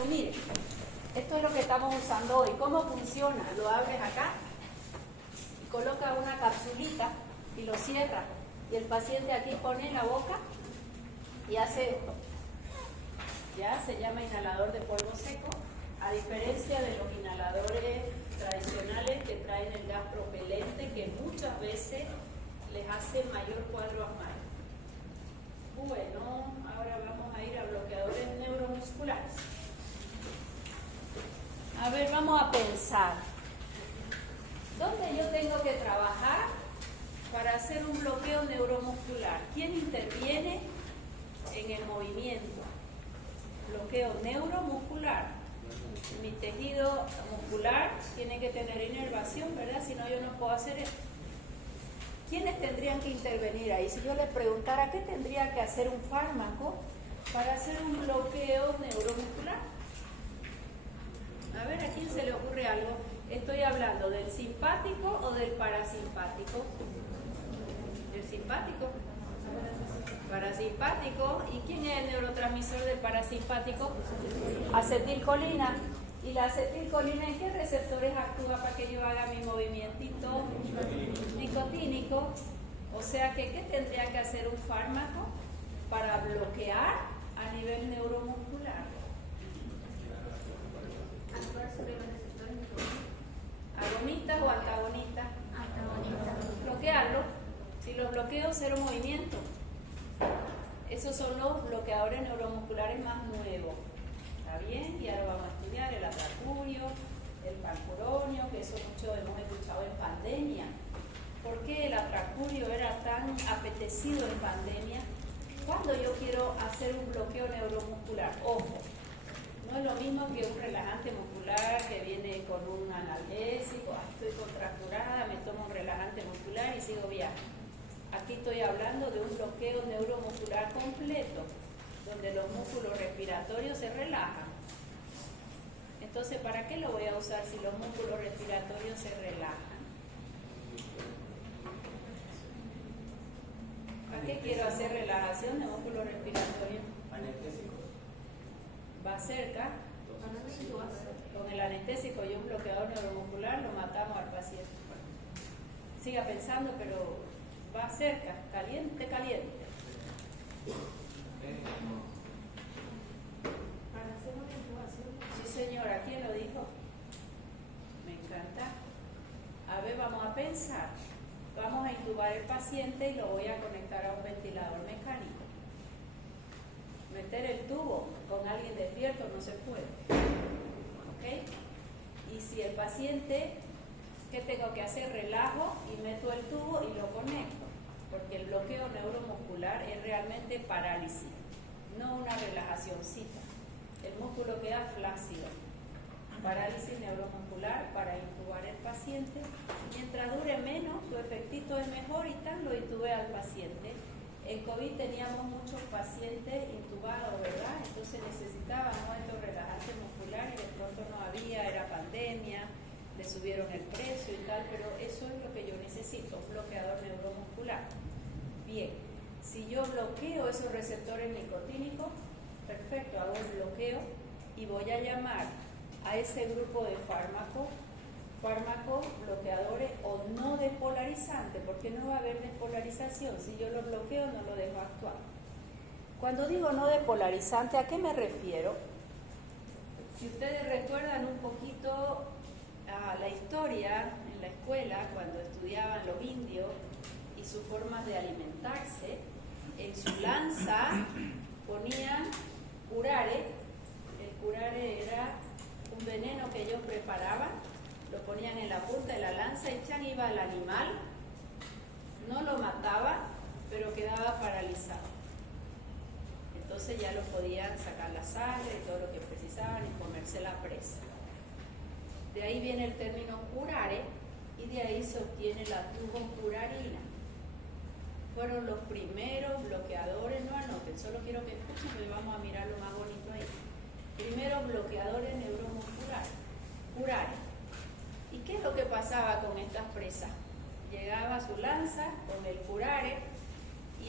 ejemplo, mire, esto es lo que estamos usando hoy. ¿Cómo funciona? Lo abres acá, y coloca una capsulita y lo cierra. Y el paciente aquí pone la boca y hace esto. Ya se llama inhalador de polvo seco, a diferencia de los inhaladores tradicionales que traen el gas propelente, que muchas veces les hace mayor cuadro asmático. Bueno, ahora vamos a ir a bloqueadores neuromusculares. A ver, vamos a pensar. ¿Dónde yo tengo que trabajar para hacer un bloqueo neuromuscular? ¿Quién interviene en el movimiento? Bloqueo neuromuscular. Mi tejido muscular tiene que tener inervación, ¿verdad? Si no, yo no puedo hacer esto. ¿Quiénes tendrían que intervenir ahí? Si yo les preguntara, ¿qué tendría que hacer un fármaco para hacer un bloqueo neuromuscular? A ver, ¿a quién se le ocurre algo? Estoy hablando del simpático o del parasimpático. ¿Del simpático? Parasimpático. ¿Y quién es el neurotransmisor del parasimpático? Acetilcolina. ¿Y la acetilcolina en qué receptores actúa para que yo haga mi movimientito nicotínico? O sea que, ¿qué tendría que hacer un fármaco para bloquear a nivel neuromuscular? ¿Agonistas o antagonistas? Antagonistas. Bloquearlo. Si los bloqueo, cero movimiento. Esos son los bloqueadores neuromusculares más nuevos. ¿Está bien? Y ahora vamos a estudiar el atracurio, el pancuronio, que eso mucho hemos escuchado en pandemia. ¿Por qué el atracurio era tan apetecido en pandemia? Cuando yo quiero hacer un bloqueo neuromuscular, ojo, no es lo mismo que un relajante muscular que viene con un analgésico, estoy contracturada, me tomo un relajante muscular y sigo viajando. Aquí estoy hablando de un bloqueo neuromuscular completo, donde los músculos respiratorios se relajan. Entonces, ¿para qué lo voy a usar si los músculos respiratorios se relajan? ¿Para qué quiero hacer relajación de músculos respiratorios? Anestésico. Va cerca. Con el anestésico y un bloqueador neuromuscular lo matamos al paciente. Siga pensando, pero va cerca, caliente, caliente. Para hacer una intubación. Sí, señora, ¿quién lo dijo? Me encanta. A ver, vamos a pensar. Vamos a intubar el paciente y lo voy a conectar a un ventilador mecánico. Meter el tubo con alguien despierto no se puede. ¿Ok? Y si el paciente, ¿qué tengo que hacer? Relajo y meto el tubo y lo conecto. Porque el bloqueo neuromuscular es realmente parálisis, no una relajacióncita. El músculo queda flácido. Parálisis neuromuscular para intubar el paciente. Mientras dure menos, su efectito es mejor y tan lo intubé al paciente. En COVID teníamos muchos pacientes intubados, ¿verdad? Entonces necesitábamos estos relajantes musculares y de pronto no había, era pandemia, le subieron el precio y tal, pero eso es lo que yo necesito, un bloqueador neuromuscular. Bien, si yo bloqueo esos receptores nicotínicos, perfecto, hago el bloqueo y voy a llamar a ese grupo de fármacos bloqueadores o no despolarizantes, porque no va a haber despolarización. Si yo lo bloqueo, no lo dejo actuar. Cuando digo no despolarizante, ¿a qué me refiero? Si ustedes recuerdan un poquito a la historia en la escuela, cuando estudiaban los indios y sus formas de alimentarse, en su lanza ponían curare. El curare era un veneno que ellos preparaban, lo ponían en la punta de la lanza y Chan iba al animal, no lo mataba, pero quedaba paralizado. Entonces ya lo podían sacar la sangre y todo lo que precisaban y comerse la presa. De ahí viene el término curare y de ahí se obtiene la tubocurarina. Fueron los primeros bloqueadores, no anoten, solo quiero que escuchen y vamos a mirar lo más bonito ahí. Primeros bloqueadores neuromusculares, curare. ¿Y qué es lo que pasaba con estas presas? Llegaba a su lanza con el curare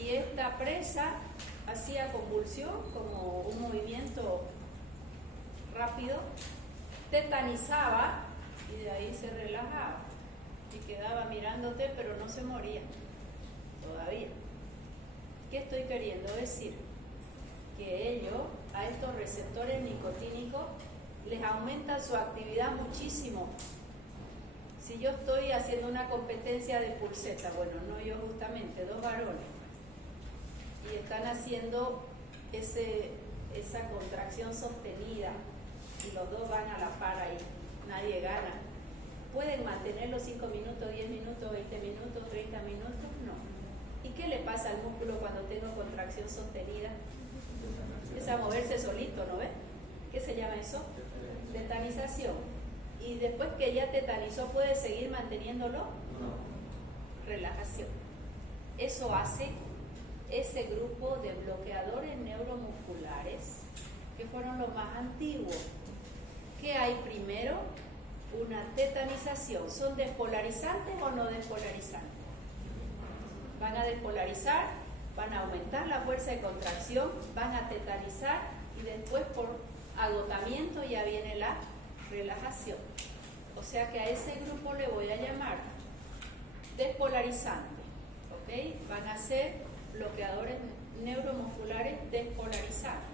y esta presa hacía convulsión, como un movimiento rápido, tetanizaba y de ahí se relajaba y quedaba mirándote, pero no se moría todavía. ¿Qué estoy queriendo decir? Que ellos, a estos receptores nicotínicos, les aumenta su actividad muchísimo. Si yo estoy haciendo una competencia de pulseta, bueno, no yo justamente, dos varones, y están haciendo esa contracción sostenida, y los dos van a la par ahí, nadie gana. ¿Pueden mantenerlo 5 minutos, 10 minutos, 20 minutos, 30 minutos? No. ¿Y qué le pasa al músculo cuando tengo contracción sostenida? Empieza a moverse solito, ¿no ves? ¿Qué se llama eso? Tetanización. Y después que ya tetanizó, ¿puede seguir manteniéndolo? No. Relajación. Eso hace ese grupo de bloqueadores neuromusculares, que fueron los más antiguos. ¿Qué hay primero? Una tetanización. ¿Son despolarizantes o no despolarizantes? Van a despolarizar, van a aumentar la fuerza de contracción, van a tetanizar y después por agotamiento ya viene la relajación. O sea que a ese grupo le voy a llamar despolarizante, ¿ok? Van a ser bloqueadores neuromusculares despolarizantes,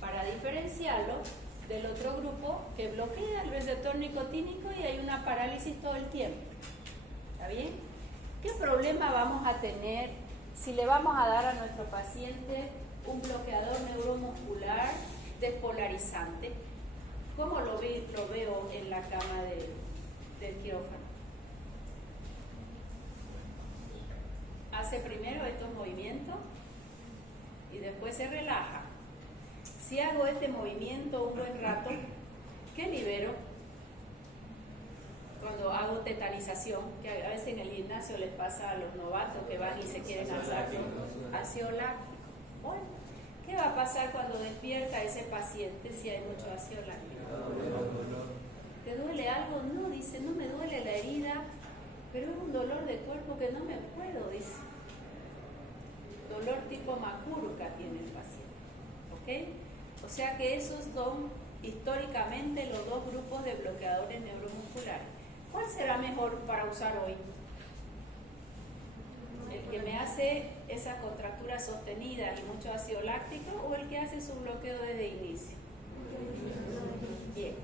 para diferenciarlo del otro grupo que bloquea el receptor nicotínico y hay una parálisis todo el tiempo. ¿Está bien? ¿Qué problema vamos a tener si le vamos a dar a nuestro paciente un bloqueador neuromuscular despolarizante? ¿Cómo lo veo en la cama del quirófano? Hace primero estos movimientos y después se relaja. Si hago este movimiento un buen rato, ¿qué libero? Cuando hago tetanización, que a veces en el gimnasio les pasa a los novatos que van y se quieren alzar, ácido láctico. Bueno, ¿qué va a pasar cuando despierta ese paciente si hay mucho ácido láctico? ¿Te duele algo? No, dice, no me duele la herida, pero es un dolor de cuerpo que no me puedo, dice. Dolor tipo Macuruca tiene el paciente, ¿ok? O sea que esos son históricamente los dos grupos de bloqueadores neuromusculares. ¿Cuál será mejor para usar hoy? ¿El que me hace esas contracturas sostenidas y mucho ácido láctico o el que hace su bloqueo desde inicio? Bien.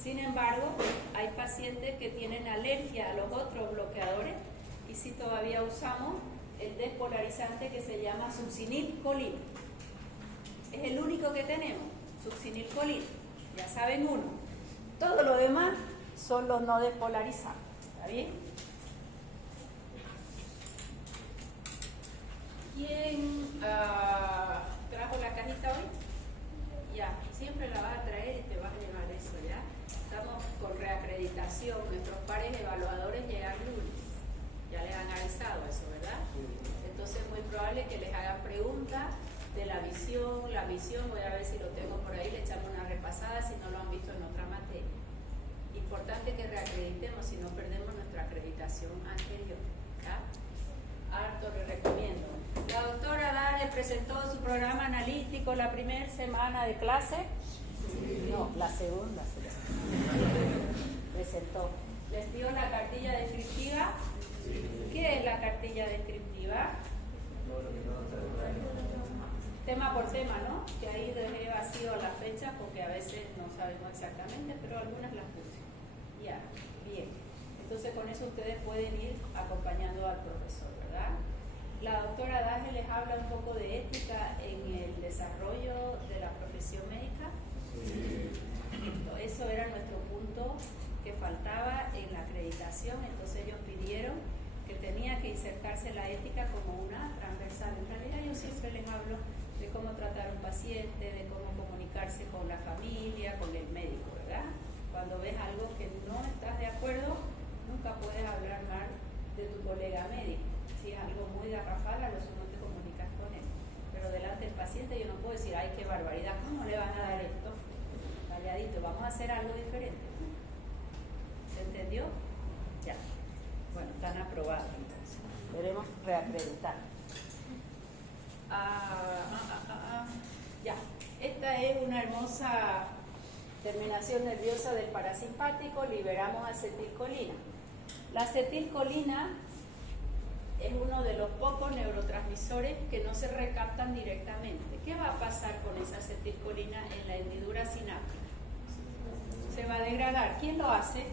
Sin embargo, hay pacientes que tienen alergia a los otros bloqueadores y si todavía usamos el despolarizante que se llama succinilcolina. Es el único que tenemos, succinilcolina. Ya saben uno. Todo lo demás son los no despolarizantes. ¿Está bien? ¿Quién trajo la cajita hoy? Ya, siempre la vas a traer y te vas a llevar eso, ¿ya? Estamos con reacreditación, nuestros pares evaluadores llegan lunes. Ya les han avisado eso, ¿verdad? Entonces es muy probable que les hagan preguntas de la misión, voy a ver si lo tengo por ahí, le echamos una repasada si no lo han visto en otra materia. Importante que reacreditemos si no perdemos nuestra acreditación anterior, ¿ya? Harto le recomiendo. La doctora Dale presentó su programa analítico la primera semana de clase. No, la segunda presentó. ¿Les dio la cartilla descriptiva? ¿Qué es la cartilla descriptiva? Tema por tema, ¿no? Que ahí dejé vacío la fecha porque a veces no sabemos exactamente, pero algunas las puse. Ya, bien. Entonces con eso ustedes pueden ir acompañando al profesor, ¿verdad? La doctora Daje les habla un poco de ética en el desarrollo de la profesión médica. Eso era nuestro punto que faltaba en la acreditación, entonces ellos pidieron que tenía que insertarse la ética como una transversal. En realidad yo siempre les hablo de cómo tratar a un paciente, de cómo comunicarse con la familia, con el médico, ¿verdad? Cuando ves algo que no estás de acuerdo, nunca puedes hablar mal de tu colega médico. Si es algo muy garrafal, a lo sumo te comunicas con él. Pero delante del paciente yo no puedo decir, ay, qué barbaridad, ¿cómo le van a dar esto? Calladito, vamos a hacer algo diferente. ¿Se entendió? Ya. Bueno, están aprobados entonces. Debemos reacreditar. Ya. Esta es una hermosa terminación. terminación nerviosa del parasimpático, liberamos acetilcolina. La acetilcolina es uno de los pocos neurotransmisores que no se recaptan directamente. ¿Qué va a pasar con esa acetilcolina en la hendidura sináptica? Se va a degradar. ¿Quién lo hace?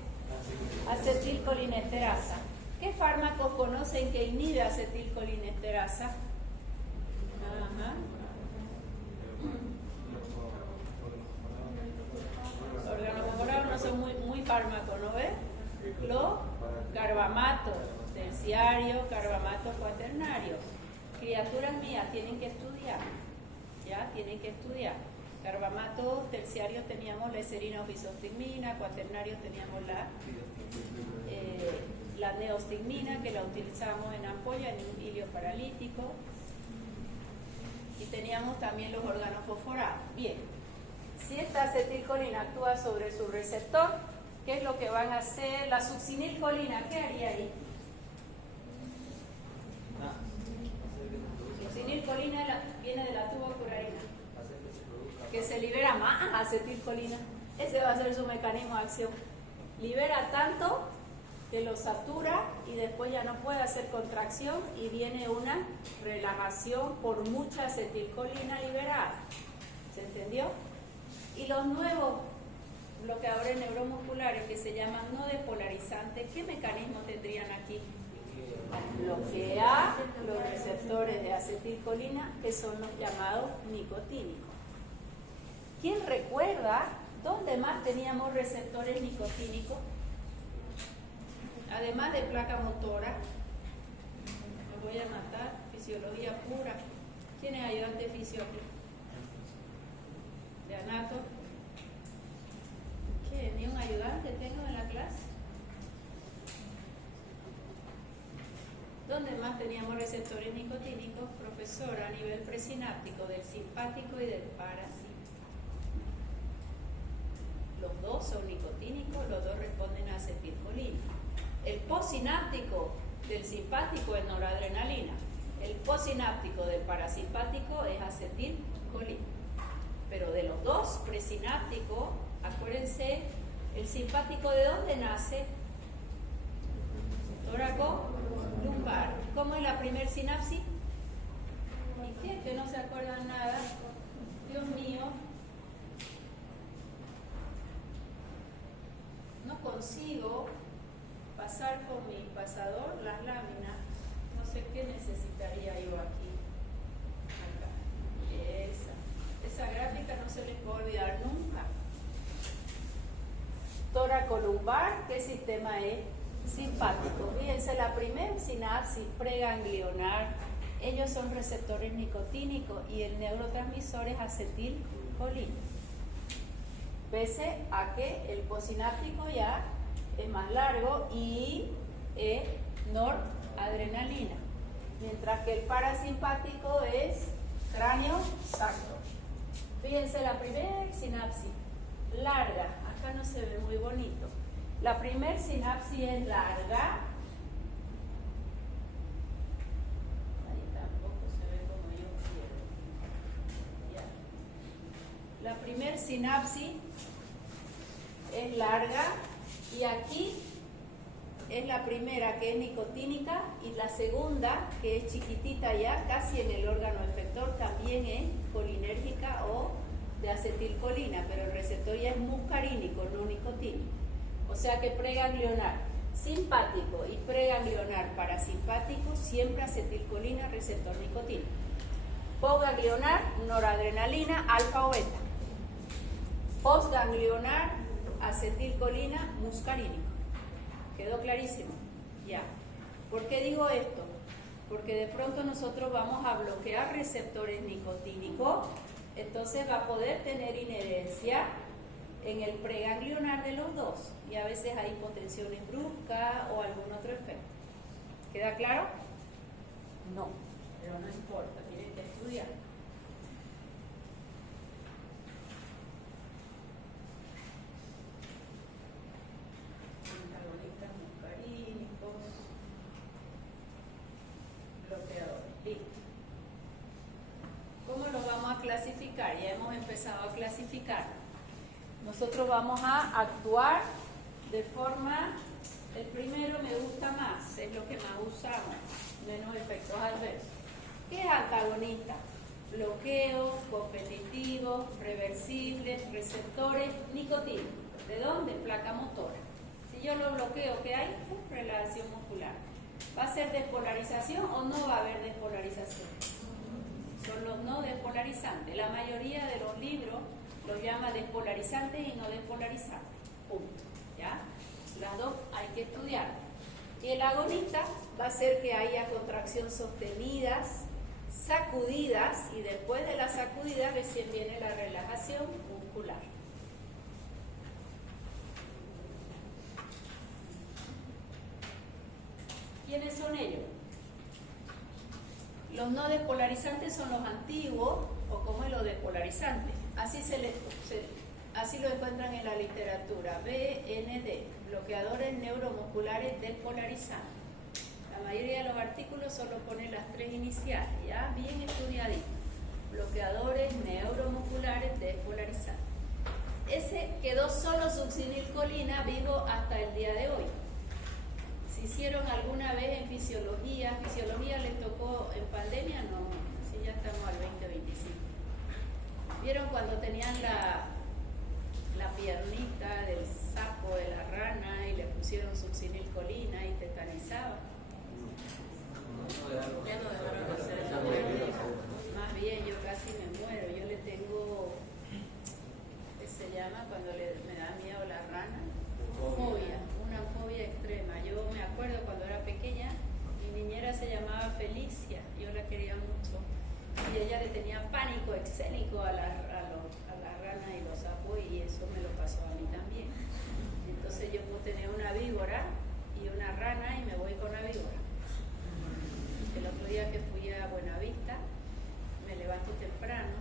Acetilcolinesterasa. ¿Qué fármacos conocen que inhibe acetilcolinesterasa? Ajá. Los organofosforados no son muy fármacos, ¿no ves? Los carbamatos, terciario, carbamato cuaternario. Criaturas mías, tienen que estudiar. Ya, tienen que estudiar. Carbamato terciario teníamos la eserina o bisostigmina, cuaternario teníamos la neostigmina, que la utilizamos en ampolla, en un hilio paralítico. Y teníamos también los organofosforados. Bien, si esta acetilcolina actúa sobre su receptor, ¿qué es lo que van a hacer? La succinilcolina, ¿qué haría ahí? Succinilcolina viene de la tubocurarina, que se libera más acetilcolina. Ese va a ser su mecanismo de acción. Libera tanto que lo satura y después ya no puede hacer contracción y viene una relajación por mucha acetilcolina liberada. ¿Se entendió? Y los nuevos bloqueadores neuromusculares que se llaman no depolarizantes, ¿qué mecanismo tendrían aquí? Bloquea los receptores de acetilcolina, que son los llamados nicotínicos. ¿Quién recuerda dónde más teníamos receptores nicotínicos? Además de placa motora, me voy a matar, fisiología pura. ¿Quién es ayudante fisio aquí? ¿De anato? ¿Qué? ¿Ni un ayudante tengo en la clase? ¿Dónde más teníamos receptores nicotínicos, profesor? A nivel presináptico, del simpático y del parasimpático. Los dos son nicotínicos, los dos responden a acetilcolina. El postsináptico del simpático es noradrenalina. El postsináptico del parasimpático es acetilcolina. Pero de los dos presinápticos, acuérdense, el simpático ¿de dónde nace? Tóraco lumbar. ¿Cómo es la primer sinapsis? ¿Y qué? Que no se acuerdan nada. Dios mío. No consigo pasar con mi pasador las láminas. No sé qué necesitaría yo aquí. Acá. Esa gráfica no se les puede olvidar nunca. Tóraco lumbar, ¿qué sistema es? Simpático. Fíjense, la primer sinapsis preganglionar, ellos son receptores nicotínicos y el neurotransmisor es acetilcolina. Pese a que el postsináptico ya es más largo y es noradrenalina, mientras que el parasimpático es cráneo sacro. Fíjense, la primera sinapsis larga, acá no se ve muy bonito. La primera sinapsis es larga. Ahí tampoco se ve como yo quiero. Ya. La primera sinapsis es larga y aquí es la primera que es nicotínica y la segunda que es chiquitita ya, casi en el órgano efector, también es colinérgica o de acetilcolina, pero el receptor ya es muscarínico, no nicotínico. O sea que preganglionar simpático y preganglionar parasimpático, siempre acetilcolina, receptor nicotínico. Postganglionar, noradrenalina, alfa o beta. Postganglionar, acetilcolina, muscarínico. ¿Quedó clarísimo? Ya. ¿Por qué digo esto? Porque de pronto nosotros vamos a bloquear receptores nicotínicos, entonces va a poder tener inherencia en el preganglionar de los dos y a veces hay hipotensiones bruscas o algún otro efecto. ¿Queda claro? No, pero no importa, tienen que estudiar. Antagonistas muscarínicos, bloqueadores. Listo. ¿Cómo lo vamos a clasificar? Ya hemos empezado a clasificar. nosotros vamos a actuar de forma, el primero me gusta más, es lo que más usamos, menos efectos adversos. ¿Qué es antagonista? Bloqueos, competitivos, reversibles, receptores, nicotina. ¿De dónde? Placa motora. Si yo lo bloqueo, ¿qué hay? Relajación muscular. ¿Va a ser despolarización o no va a haber despolarización? Son los no despolarizantes. La mayoría de los libros los llama despolarizantes y no despolarizantes. Punto. ¿Ya? Las dos hay que estudiar. Y el agonista va a ser que haya contracción sostenidas, sacudidas, y después de la sacudida recién viene la relajación muscular. ¿Quiénes son ellos? Los no despolarizantes son los antiguos, o como es lo despolarizante. Así lo encuentran en la literatura. BND, bloqueadores neuromusculares despolarizantes. La mayoría de los artículos solo ponen las tres iniciales, ya bien estudiaditos. Bloqueadores neuromusculares despolarizantes. Ese quedó solo succinilcolina vivo hasta el día de hoy. Si hicieron alguna vez en fisiología les tocó en pandemia, no, si ya estamos al 2025. ¿Vieron cuando tenían la piernita del sapo, de la rana, y le pusieron succinilcolina y tetanizaba? Ya no dejaron de hacer eso. Más bien, yo casi me muero. Yo le tengo, ¿qué se llama cuando me da miedo la rana? Fobia, una fobia extrema. Yo me acuerdo cuando era pequeña, mi niñera se llamaba Felicia, yo la quería mucho, y ella le tenía pánico escénico a la rana y los sapos, y eso me lo pasó a mí también. Entonces yo puedo tener una víbora y una rana y me voy con la víbora. El otro día que fui a Buenavista, me levanto temprano,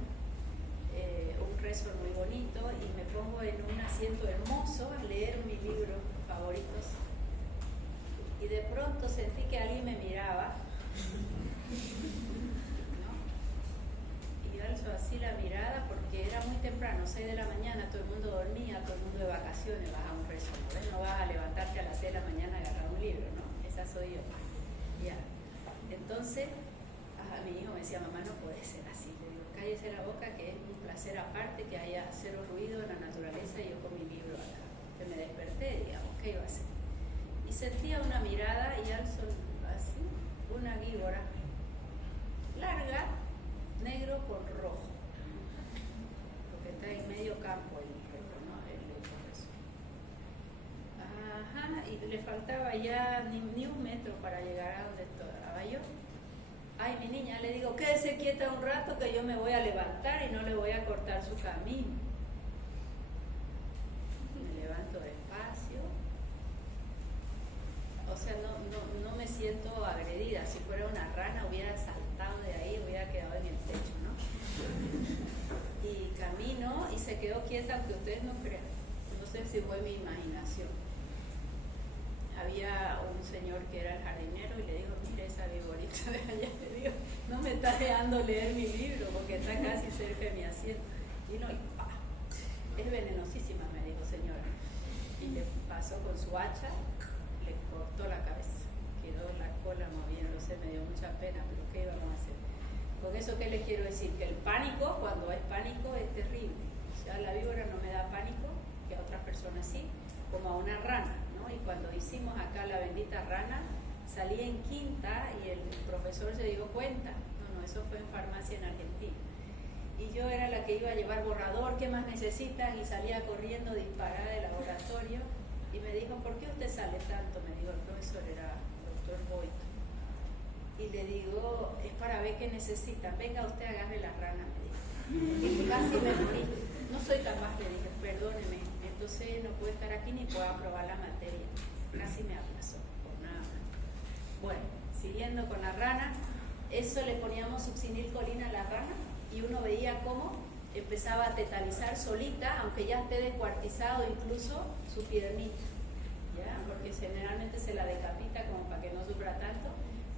un rezo muy bonito, y me pongo en un asiento hermoso a leer mis libros favoritos, y de pronto sentí que alguien me miraba, ¿no? Y alzo así la mirada porque era muy temprano, 6 de la mañana, todo el mundo dormía, todo el mundo de vacaciones. Vas a un rezo, ¿no? No vas a levantarte a las 6 de la mañana a agarrar un libro, ¿no? Esa soy yo. Ya. Entonces, mi hijo me decía, mamá, no puede ser así. Le digo, cállese la boca, que es un placer aparte que haya cero ruido en la naturaleza, y yo con mi libro acá. Que me desperté, digamos, ¿qué iba a hacer? Y sentía una mirada y alzo así, una víbora larga, negro con rojo, porque está en medio campo el reto, ¿no? Ajá, y le faltaba ya ni un metro para llegar a donde estaba yo. Ay, mi niña, le digo, quédese quieta un rato que yo me voy a levantar y no le voy a cortar su camino. Me levanto despacio. O sea, no me siento agredida. Si fuera una rana hubiera saltado de ahí, hubiera quedado en el techo, ¿no? Y camino y se quedó quieta, aunque ustedes no crean. No sé si fue mi imaginación. Había un señor que era el jardinero y le digo, mira esa viborita de allá. Le digo, no me está dejando leer mi libro porque está casi cerca de mi asiento. Y no, y ¡pah! Es venenosísima, me dijo, señora. Y le pasó con su hacha, le cortó la cabeza, quedó la cola moviéndose, me dio mucha pena, pero ¿qué íbamos a hacer? Con eso, ¿qué les quiero decir? Que el pánico, cuando es pánico, es terrible. O sea, la víbora no me da pánico, que a otras personas sí, como a una rana, ¿no? Y cuando hicimos acá la bendita rana, salí en quinta y el profesor se dio cuenta. No, eso fue en farmacia en Argentina. Y yo era la que iba a llevar borrador, ¿qué más necesitan? Y salía corriendo disparada del laboratorio. Y me dijo, ¿por qué usted sale tanto? Me dijo el profesor, era el doctor Boito. Y le digo, es para ver qué necesitan. Venga usted, agarre la rana, me dijo. Y casi me morí. No soy capaz, le dije, perdóneme. Entonces no puedo estar aquí ni puedo aprobar la materia. Casi me aplazó, por nada más. Bueno, siguiendo con la rana, eso le poníamos succinilcolina a la rana y uno veía cómo empezaba a tetalizar solita, aunque ya esté descuartizado incluso su piernita, ¿ya? Porque generalmente se la decapita como para que no sufra tanto,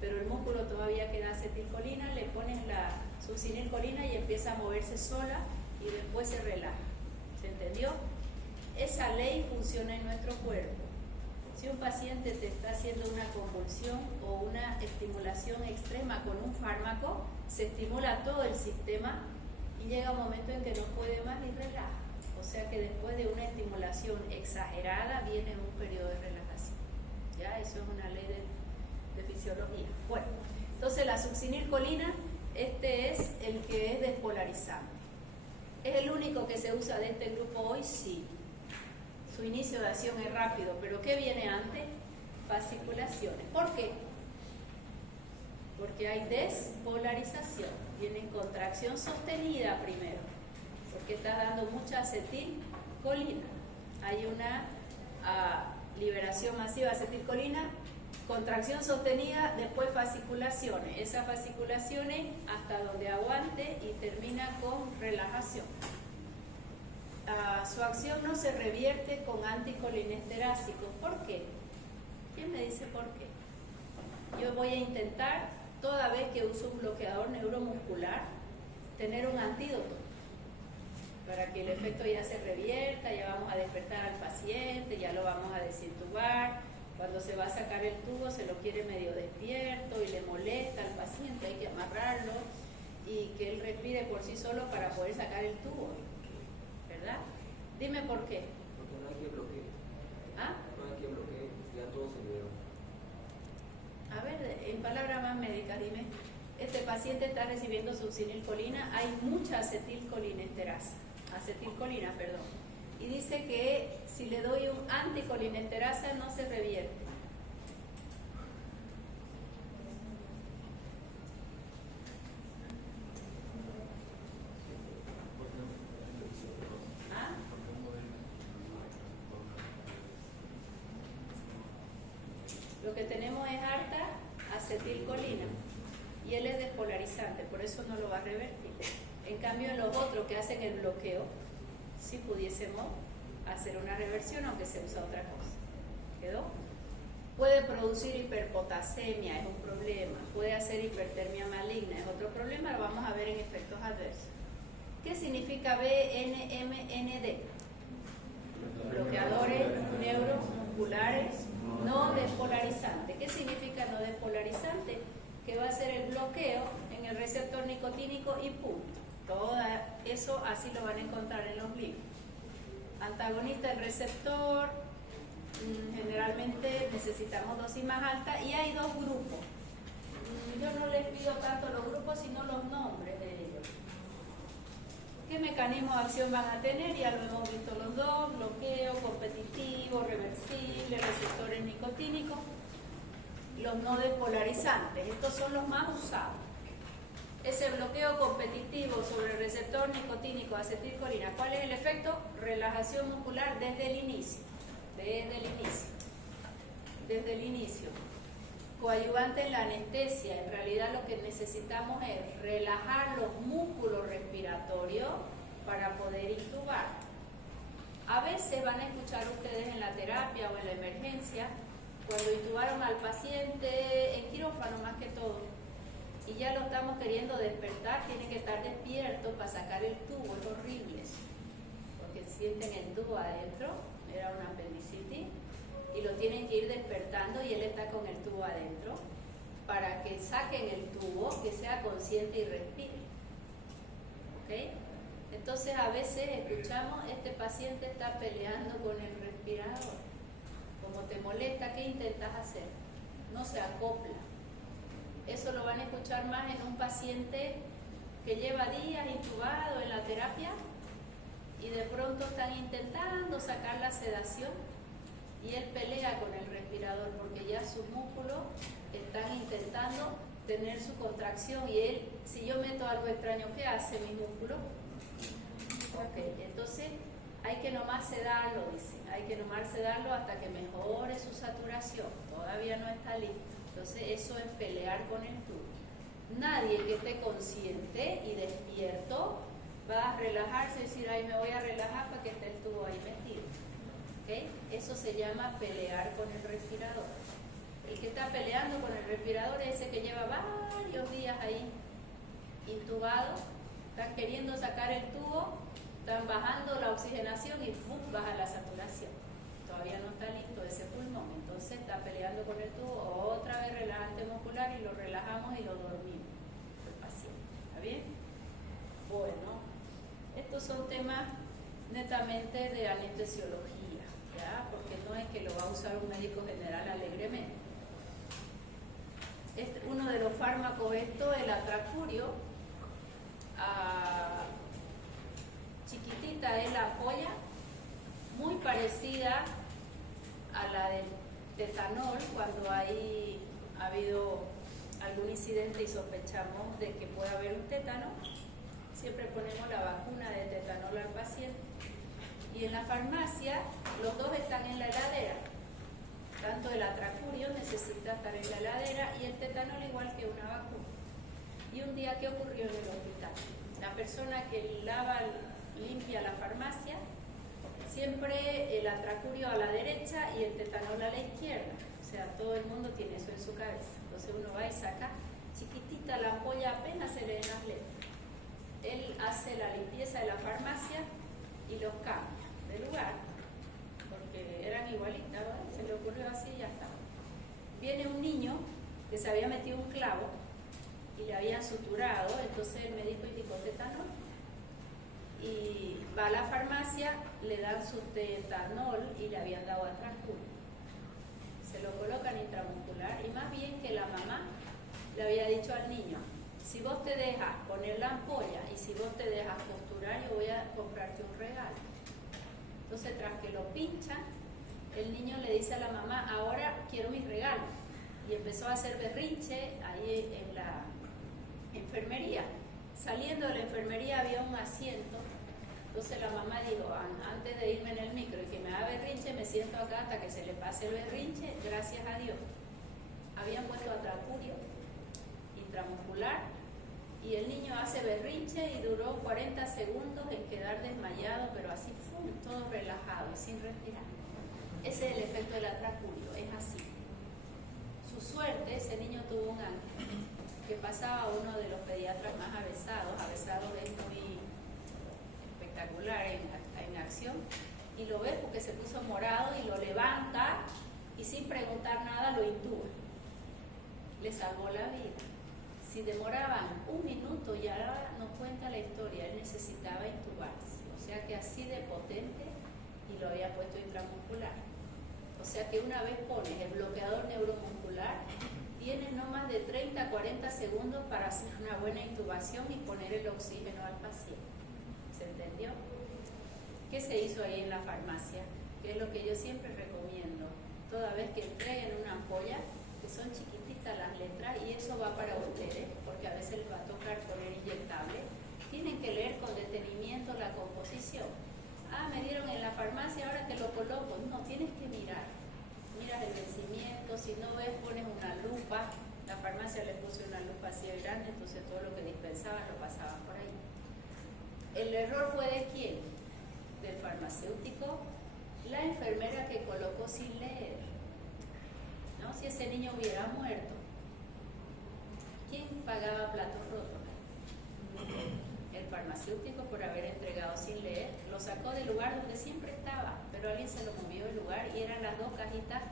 pero el músculo todavía queda acetilcolina, le pones la succinilcolina y empieza a moverse sola y después se relaja. ¿Se entendió? funciona en nuestro cuerpo. Si un paciente te está haciendo una convulsión o una estimulación extrema con un fármaco, se estimula todo el sistema y llega un momento en que no puede más y relaja. O sea que después de una estimulación exagerada viene un periodo de relajación. ¿Ya? Eso es una ley de fisiología. Bueno, entonces la succinilcolina, este es el que es despolarizante. ¿Es el único que se usa de este grupo hoy? Sí. Su inicio de acción es rápido, pero ¿qué viene antes? Fasciculaciones. ¿Por qué? Porque hay despolarización. Viene contracción sostenida primero, porque está dando mucha acetilcolina. Hay una liberación masiva de acetilcolina, contracción sostenida, después fasciculaciones. Esas fasciculaciones hasta donde aguante y termina con relajación. Su acción no se revierte con anticolinesterásicos. ¿Por qué? ¿Quién me dice por qué? Yo voy a intentar, toda vez que uso un bloqueador neuromuscular, tener un antídoto para que el efecto ya se revierta, ya vamos a despertar al paciente, ya lo vamos a desintubar. Cuando se va a sacar el tubo se lo quiere medio despierto y le molesta al paciente, hay que amarrarlo y que él respire por sí solo para poder sacar el tubo, ¿verdad? Dime por qué. Porque no hay que bloquear. ¿Ah? No hay que bloquear, ya todo se liberó. A ver, en palabras más médicas, dime, este paciente está recibiendo succinilcolina, hay mucha acetilcolina, y dice que si le doy un anticolinesterasa no se revierte. ¿Ah? Lo que tenemos es harta acetilcolina y él es despolarizante, por eso no lo va a revertir. En cambio, en los otros que hacen el bloqueo, sí pudiésemos hacer una reversión, aunque se usa otra cosa. ¿Quedó? Puede producir hiperpotasemia, es un problema. Puede hacer hipertermia maligna, es otro problema, lo vamos a ver en efectos adversos. ¿Qué significa BNMND? Bloqueadores neuromusculares no despolarizantes. ¿Qué significa no despolarizante? Que va a ser el bloqueo en el receptor nicotínico y punto. Todo eso así lo van a encontrar en los libros. Antagonista del receptor, generalmente necesitamos dosis más alta y hay dos grupos. Yo no les pido tanto los grupos sino los nombres de ellos. ¿Qué mecanismo de acción van a tener? Ya lo hemos visto los dos: bloqueo, competitivo, reversible, receptores nicotínicos. Los no despolarizantes, estos son los más usados. Ese bloqueo competitivo sobre el receptor nicotínico acetilcolina, ¿cuál es el efecto? Relajación muscular desde el inicio. Desde el inicio. Coadyuvante en la anestesia, en realidad lo que necesitamos es relajar los músculos respiratorios para poder intubar. A veces van a escuchar ustedes en la terapia o en la emergencia, cuando intubaron al paciente, en quirófano más que todo, y ya lo estamos queriendo despertar, tiene que estar despierto para sacar el tubo, es horrible eso, porque sienten el tubo adentro, era una apendicitis, y lo tienen que ir despertando y él está con el tubo adentro, para que saquen el tubo, que sea consciente y respire. ¿Ok? Entonces a veces escuchamos, este paciente está peleando con el respirador. Como te molesta, ¿qué intentas hacer? No se acopla. Eso lo van a escuchar más en un paciente que lleva días intubado en la terapia y de pronto están intentando sacar la sedación y él pelea con el respirador porque ya sus músculos están intentando tener su contracción y él, si yo meto algo extraño, ¿qué hace mi músculo? Ok, entonces hay que nomás sedarlo, dice, hay que nomás sedarlo hasta que mejore su saturación, todavía no está listo. Entonces eso es pelear con el tubo. Nadie que esté consciente y despierto va a relajarse y decir, ay, me voy a relajar para que esté el tubo ahí metido. ¿Okay? Eso se llama pelear con el respirador. El que está peleando con el respirador es ese que lleva varios días ahí intubado, están queriendo sacar el tubo, están bajando la oxigenación y ¡fum!, baja la saturación. de ese pulmón. Entonces está peleando con el tubo, otra vez relajante muscular y lo relajamos y lo dormimos el paciente. ¿Está bien? Bueno, estos son temas netamente de anestesiología, ¿ya? Porque no es que lo va a usar un médico general alegremente. Uno de los fármacos, el atracurio, chiquitita es la ampolla, muy parecida a la del tetanol cuando ha habido algún incidente y sospechamos de que puede haber un tétano. Siempre ponemos la vacuna de tetanol al paciente. Y en la farmacia los dos están en la heladera. Tanto el atracurio necesita estar en la heladera y el tetanol igual que una vacuna. Y un día, ¿qué ocurrió en el hospital? La persona que limpia la farmacia, siempre el atracurio a la derecha y el tetanol a la izquierda. O sea, todo el mundo tiene eso en su cabeza. Entonces uno va y saca chiquitita la ampolla, apenas se leen las letras. Él hace la limpieza de la farmacia y los cambia de lugar, porque eran igualitas, ¿verdad? Se le ocurrió así y ya está. Viene un niño que se había metido un clavo y le habían suturado, entonces el médico indicó tetanol. Y va a la farmacia, le dan su tetanol y le habían dado atracurio. Se lo colocan intramuscular y más bien que la mamá le había dicho al niño: si vos te dejas poner la ampolla y si vos te dejas posturar, yo voy a comprarte un regalo. Entonces, tras que lo pinchan, el niño le dice a la mamá: ahora quiero mis regalos. Y empezó a hacer berrinche ahí en la enfermería. Saliendo de la enfermería había un asiento. Entonces la mamá dijo: antes de irme en el micro y que me haga berrinche, me siento acá hasta que se le pase el berrinche. Gracias a Dios habían puesto atracurio intramuscular y el niño hace berrinche y duró 40 segundos en quedar desmayado, pero así fue, todo relajado y sin respirar. Ese es el efecto del atracurio, es así. Su suerte, ese niño tuvo un ángel que pasaba a uno de los pediatras más avesados. Avesados es muy espectacular en acción, y lo ve porque se puso morado y lo levanta y sin preguntar nada lo intuba. Le salvó la vida. Si demoraban un minuto, ya nos cuenta la historia, él necesitaba intubarse. O sea que así de potente, y lo había puesto intramuscular. O sea que una vez pones el bloqueador neuromuscular, tienes no más de 30 a 40 segundos para hacer una buena intubación y poner el oxígeno al paciente. ¿Se entendió? ¿Qué se hizo ahí en la farmacia? Que es lo que yo siempre recomiendo. Toda vez que entreguen una ampolla, que son chiquititas las letras, y eso va para ustedes, porque a veces les va a tocar poner inyectable, tienen que leer con detenimiento la composición. Me dieron en la farmacia, ahora te lo coloco. No, tienes que mirar. Miras el vencimiento, si no ves, pones una lupa. La farmacia le puse una lupa así de grande, entonces todo lo que dispensaban lo pasaban por ahí. ¿El error fue de quién? Del farmacéutico, la enfermera que colocó sin leer. ¿No? Si ese niño hubiera muerto, ¿quién pagaba platos rotos? El farmacéutico, por haber entregado sin leer. Lo sacó del lugar donde siempre estaba, pero alguien se lo movió del lugar y eran las dos cajitas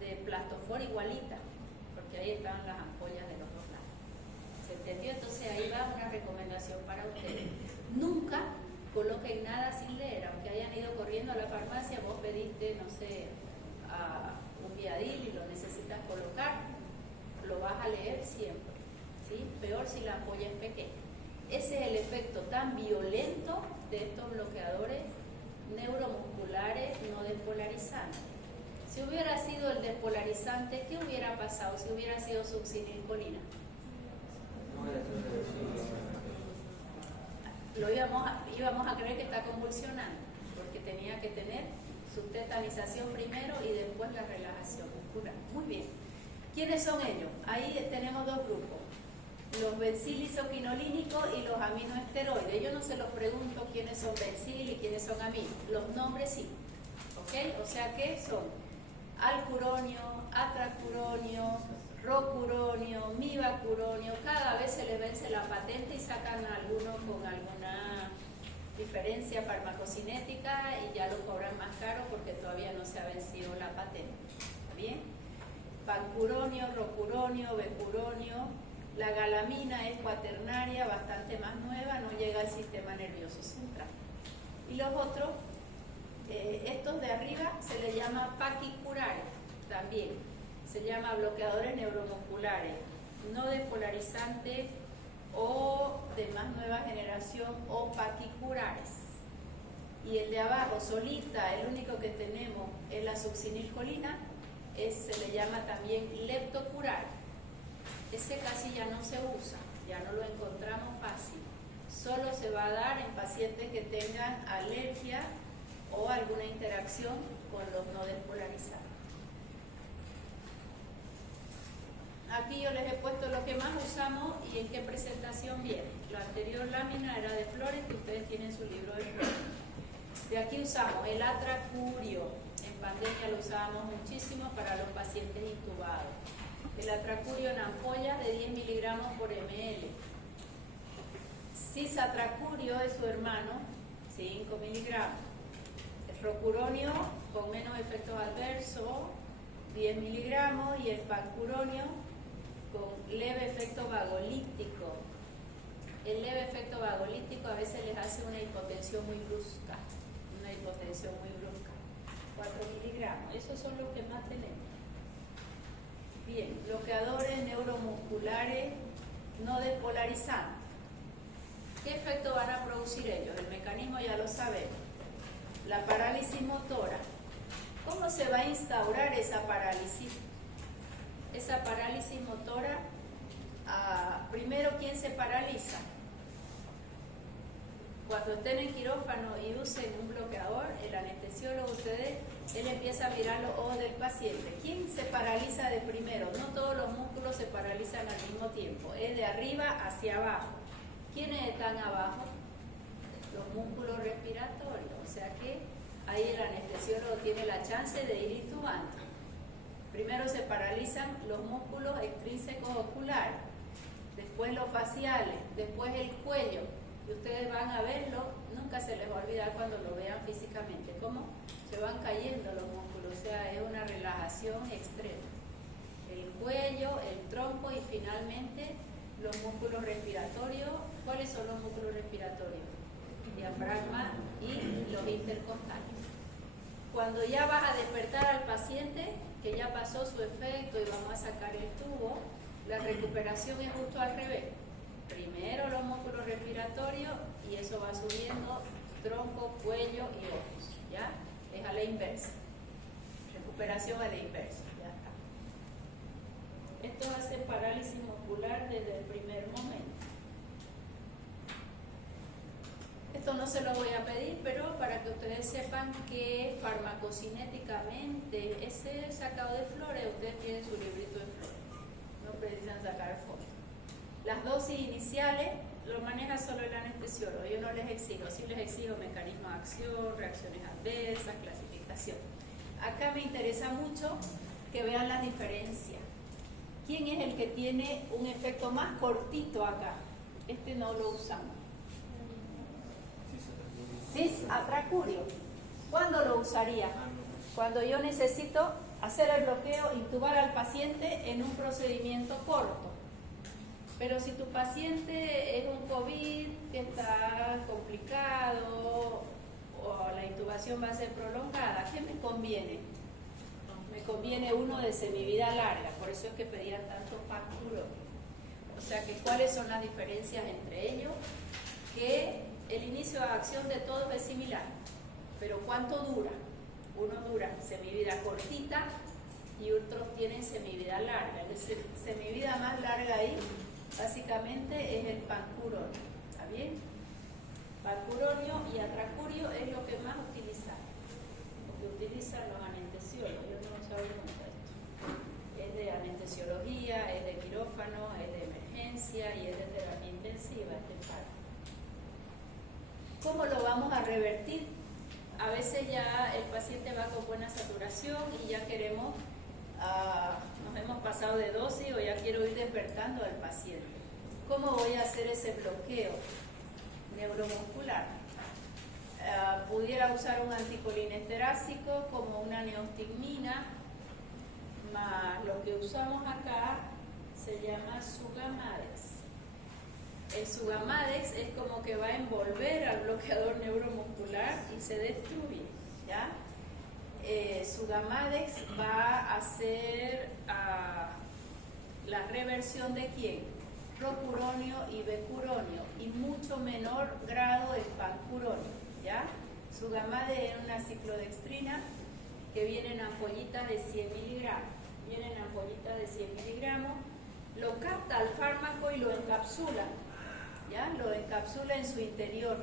de plastofor igualitas, porque ahí estaban las ampollas de los dos lados. ¿Se entendió? Entonces ahí va una recomendación para ustedes. Nunca coloquen nada sin leer, aunque hayan ido corriendo a la farmacia, vos pediste, no sé, un Viadil y lo necesitas colocar, lo vas a leer siempre, ¿sí? Peor si la ampolla es pequeña. Ese es el efecto tan violento de estos bloqueadores neuromusculares no despolarizantes. Si hubiera sido el despolarizante, ¿qué hubiera pasado si hubiera sido succinilcolina? Íbamos a creer que está convulsionando, porque tenía que tener su tetanización primero y después la relajación muscular. Muy bien. ¿Quiénes son ellos? Ahí tenemos dos grupos: los bencil-isoquinolínicos y los aminoesteroides. Yo no se los pregunto quiénes son bencil y quiénes son amino. Los nombres sí. ¿Ok? O sea que son alcuronio, atracuronio, rocuronio, mivacuronio. Cada vez se les vence la patente y sacan algunos con alguna diferencia farmacocinética y ya lo cobran más caro porque todavía no se ha vencido la patente. bien. Pancuronio, rocuronio, becuronio. La galamina es cuaternaria, bastante más nueva, no llega al sistema nervioso central. Y los otros, estos de arriba, se les llama paquicurares también. Se llama bloqueadores neuromusculares, no despolarizantes o de más nueva generación o paquicurares. Y el de abajo, solita, el único que tenemos es la succinilcolina, se le llama también leptocurar. Ese casi ya no se usa, ya no lo encontramos fácil. Solo se va a dar en pacientes que tengan alergia o alguna interacción con los no despolarizados. Aquí yo les he puesto lo que más usamos y en qué presentación viene. La anterior lámina era de flores, que ustedes tienen su libro de flores. De aquí usamos el atracurio. En pandemia lo usábamos muchísimo para los pacientes intubados. El atracurio en ampollas de 10 miligramos por ml. Cisatracurio es su hermano, 5 miligramos. El rocuronio con menos efectos adversos, 10 miligramos. Y el pancuronio con leve efecto vagolítico. El leve efecto vagolítico a veces les hace una hipotensión muy brusca. 4 miligramos. Esos son los que más tenemos. Bien, bloqueadores neuromusculares no despolarizantes. ¿Qué efecto van a producir ellos? El mecanismo ya lo sabemos. La parálisis motora. ¿Cómo se va a instaurar esa parálisis? Esa parálisis motora, primero, ¿quién se paraliza? Cuando estén en quirófano y usen un bloqueador, el anestesiólogo, él empieza a mirar los ojos del paciente. ¿Quién se paraliza de primero? No todos los músculos se paralizan al mismo tiempo, es de arriba hacia abajo. ¿Quiénes están abajo? Los músculos respiratorios, o sea que ahí el anestesiólogo tiene la chance de ir intubando. Primero se paralizan los músculos extrínsecos oculares, después los faciales, después el cuello. Y ustedes van a verlo, nunca se les va a olvidar cuando lo vean físicamente, cómo se van cayendo los músculos, o sea, es una relajación extrema. El cuello, el tronco y finalmente los músculos respiratorios. ¿Cuáles son los músculos respiratorios? Diafragma y los intercostales. Cuando ya vas a despertar al paciente, que ya pasó su efecto y vamos a sacar el tubo, la recuperación es justo al revés. Primero los músculos respiratorios y eso va subiendo tronco, cuello y ojos, ¿ya? Es a la inversa. Recuperación a la inversa, ya está. Esto hace parálisis muscular desde el primer momento. Esto no se lo voy a pedir, pero para que ustedes sepan que farmacocinéticamente ese sacado de flores, ustedes tienen su librito de flores, no precisan sacar fotos. Las dosis iniciales lo maneja solo el anestesiólogo, yo no les exijo, sí les exijo mecanismo de acción, reacciones adversas, clasificación. Acá me interesa mucho que vean las diferencias. ¿Quién es el que tiene un efecto más cortito acá? Este no lo usamos. Cisatracurio. ¿Cuándo lo usaría? Cuando yo necesito hacer el bloqueo, intubar al paciente en un procedimiento corto. Pero si tu paciente es un COVID que está complicado o la intubación va a ser prolongada, ¿qué me conviene? Me conviene uno de semivida larga, por eso es que pedían tanto pancuronio. O sea que, ¿cuáles son las diferencias entre ellos? Que el inicio de acción de todos es similar, pero ¿cuánto dura? Uno dura semivida cortita y otros tienen semivida larga. Es decir, semivida más larga ahí básicamente es el pancuronio, ¿está bien? Pancuronio y atracurio es lo que más utilizamos, lo que utilizan los anestesiólogos. Yo no sabía cómo esto. Es de anestesiología, es de quirófano, es de emergencia y es de terapia intensiva, este paro. ¿Cómo lo vamos a revertir? A veces ya el paciente va con buena saturación y ya queremos, nos hemos pasado de dosis o ya quiero ir despertando al paciente. ¿Cómo voy a hacer ese bloqueo neuromuscular? Pudiera usar un anticolinesterásico como una neostigmina más lo que usamos acá se llama Sugamadex. El Sugamadex es como que va a envolver al bloqueador neuromuscular y se destruye, ¿ya? Sugamadex va a hacer la reversión de ¿quién? Procuronio y becuronio, y mucho menor grado de pancuronio, ¿ya? Sugamadex es una ciclodextrina que viene en ampollitas de 100 miligramos. Viene en ampollitas de 100 miligramos, lo capta el fármaco y lo encapsula, ¿ya? Lo encapsula en su interior,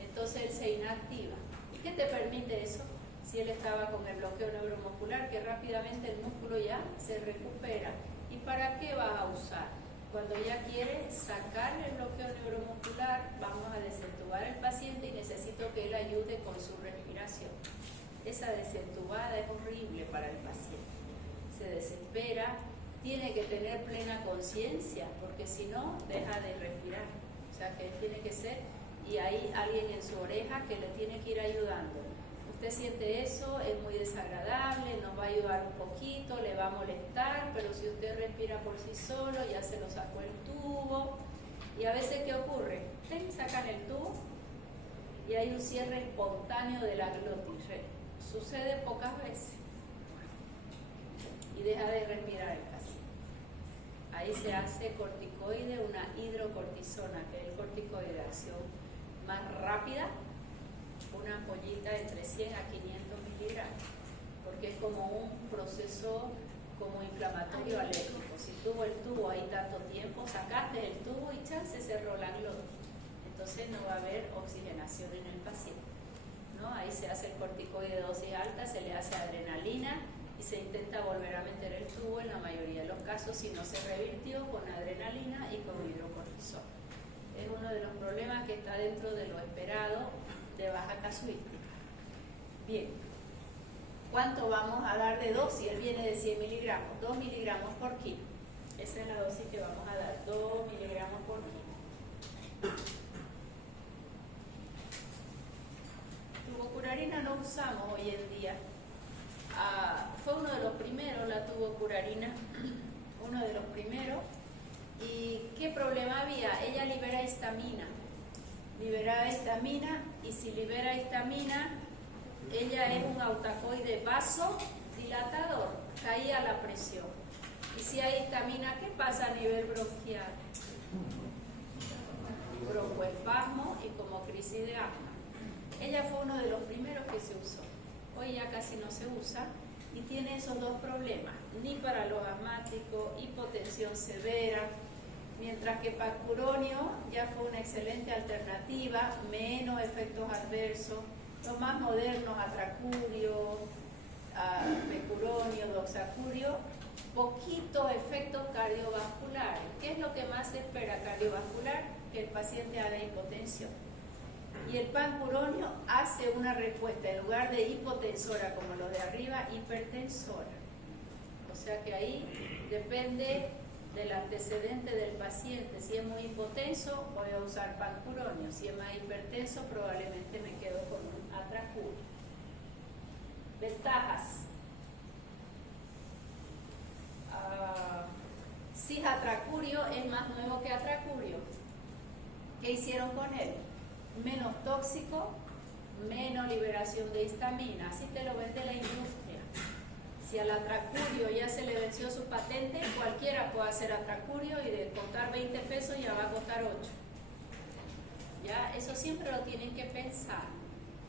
entonces él se inactiva. ¿Y qué te permite eso? Si él estaba con el bloqueo neuromuscular, que rápidamente el músculo ya se recupera. ¿Y para qué vas a usar? Cuando ya quieres sacarle el bloqueo neuromuscular, vamos a desentubar al paciente y necesito que él ayude con su respiración. Esa desentubada es horrible para el paciente. Se desespera, tiene que tener plena conciencia, porque si no, deja de respirar. O sea que tiene que ser, y hay alguien en su oreja que le tiene que ir ayudando. Usted siente eso, es muy desagradable, nos va a ayudar un poquito, le va a molestar, pero si usted respira por sí solo, ya se lo sacó el tubo. Y a veces, ¿qué ocurre? Sacan el tubo y hay un cierre espontáneo de la glotis. Sucede pocas veces. Y deja de respirar el paciente. Ahí se hace corticoide, una hidrocortisona, que es el corticoide de acción más rápida, una ampollita entre 100 a 500 miligramos, porque es como un proceso como inflamatorio alérgico. Si tuvo el tubo ahí tanto tiempo, sacaste el tubo y ya se cerró la glotis. Entonces no va a haber oxigenación en el paciente, ¿no? Ahí se hace el corticoide de dosis alta, se le hace adrenalina y se intenta volver a meter el tubo en la mayoría de los casos, si no se revirtió, con adrenalina y con hidrocortisona. Es uno de los problemas que está dentro de lo esperado de baja casuística. Bien, ¿cuánto vamos a dar de dosis? Él viene de 100 miligramos, 2 miligramos por kilo. Esa es la dosis que vamos a dar, 2 miligramos por kilo. Tubocurarina no usamos hoy en día. Fue uno de los primeros, la tubocurarina, uno de los primeros. ¿Y qué problema había? Ella libera histamina. Liberaba histamina, y si libera histamina, ella es un autacoide vasodilatador, caía la presión. Y si hay histamina, ¿qué pasa a nivel bronquial? Broncoespasmo y como crisis de asma. Ella fue uno de los primeros que se usó. Hoy ya casi no se usa y tiene esos dos problemas, ni para los asmáticos, hipotensión severa. Mientras que pancuronio ya fue una excelente alternativa, menos efectos adversos, los más modernos, atracurio, becuronio, doxacurio, poquitos efectos cardiovasculares. ¿Qué es lo que más se espera cardiovascular? Que el paciente haga hipotensión. Y el pancuronio hace una respuesta, en lugar de hipotensora como los de arriba, hipertensora. O sea que ahí depende del antecedente del paciente. Si es muy hipotenso, voy a usar pancuronio. Si es más hipertenso, probablemente me quedo con un atracurio. Ventajas. Cisatracurio es más nuevo que atracurio. ¿Qué hicieron con él? Menos tóxico, menos liberación de histamina. Así te lo vende la industria. Si al atracurio ya se le venció su patente, cualquiera puede hacer atracurio y de costar 20 pesos ya va a costar 8. ¿Ya? Eso siempre lo tienen que pensar.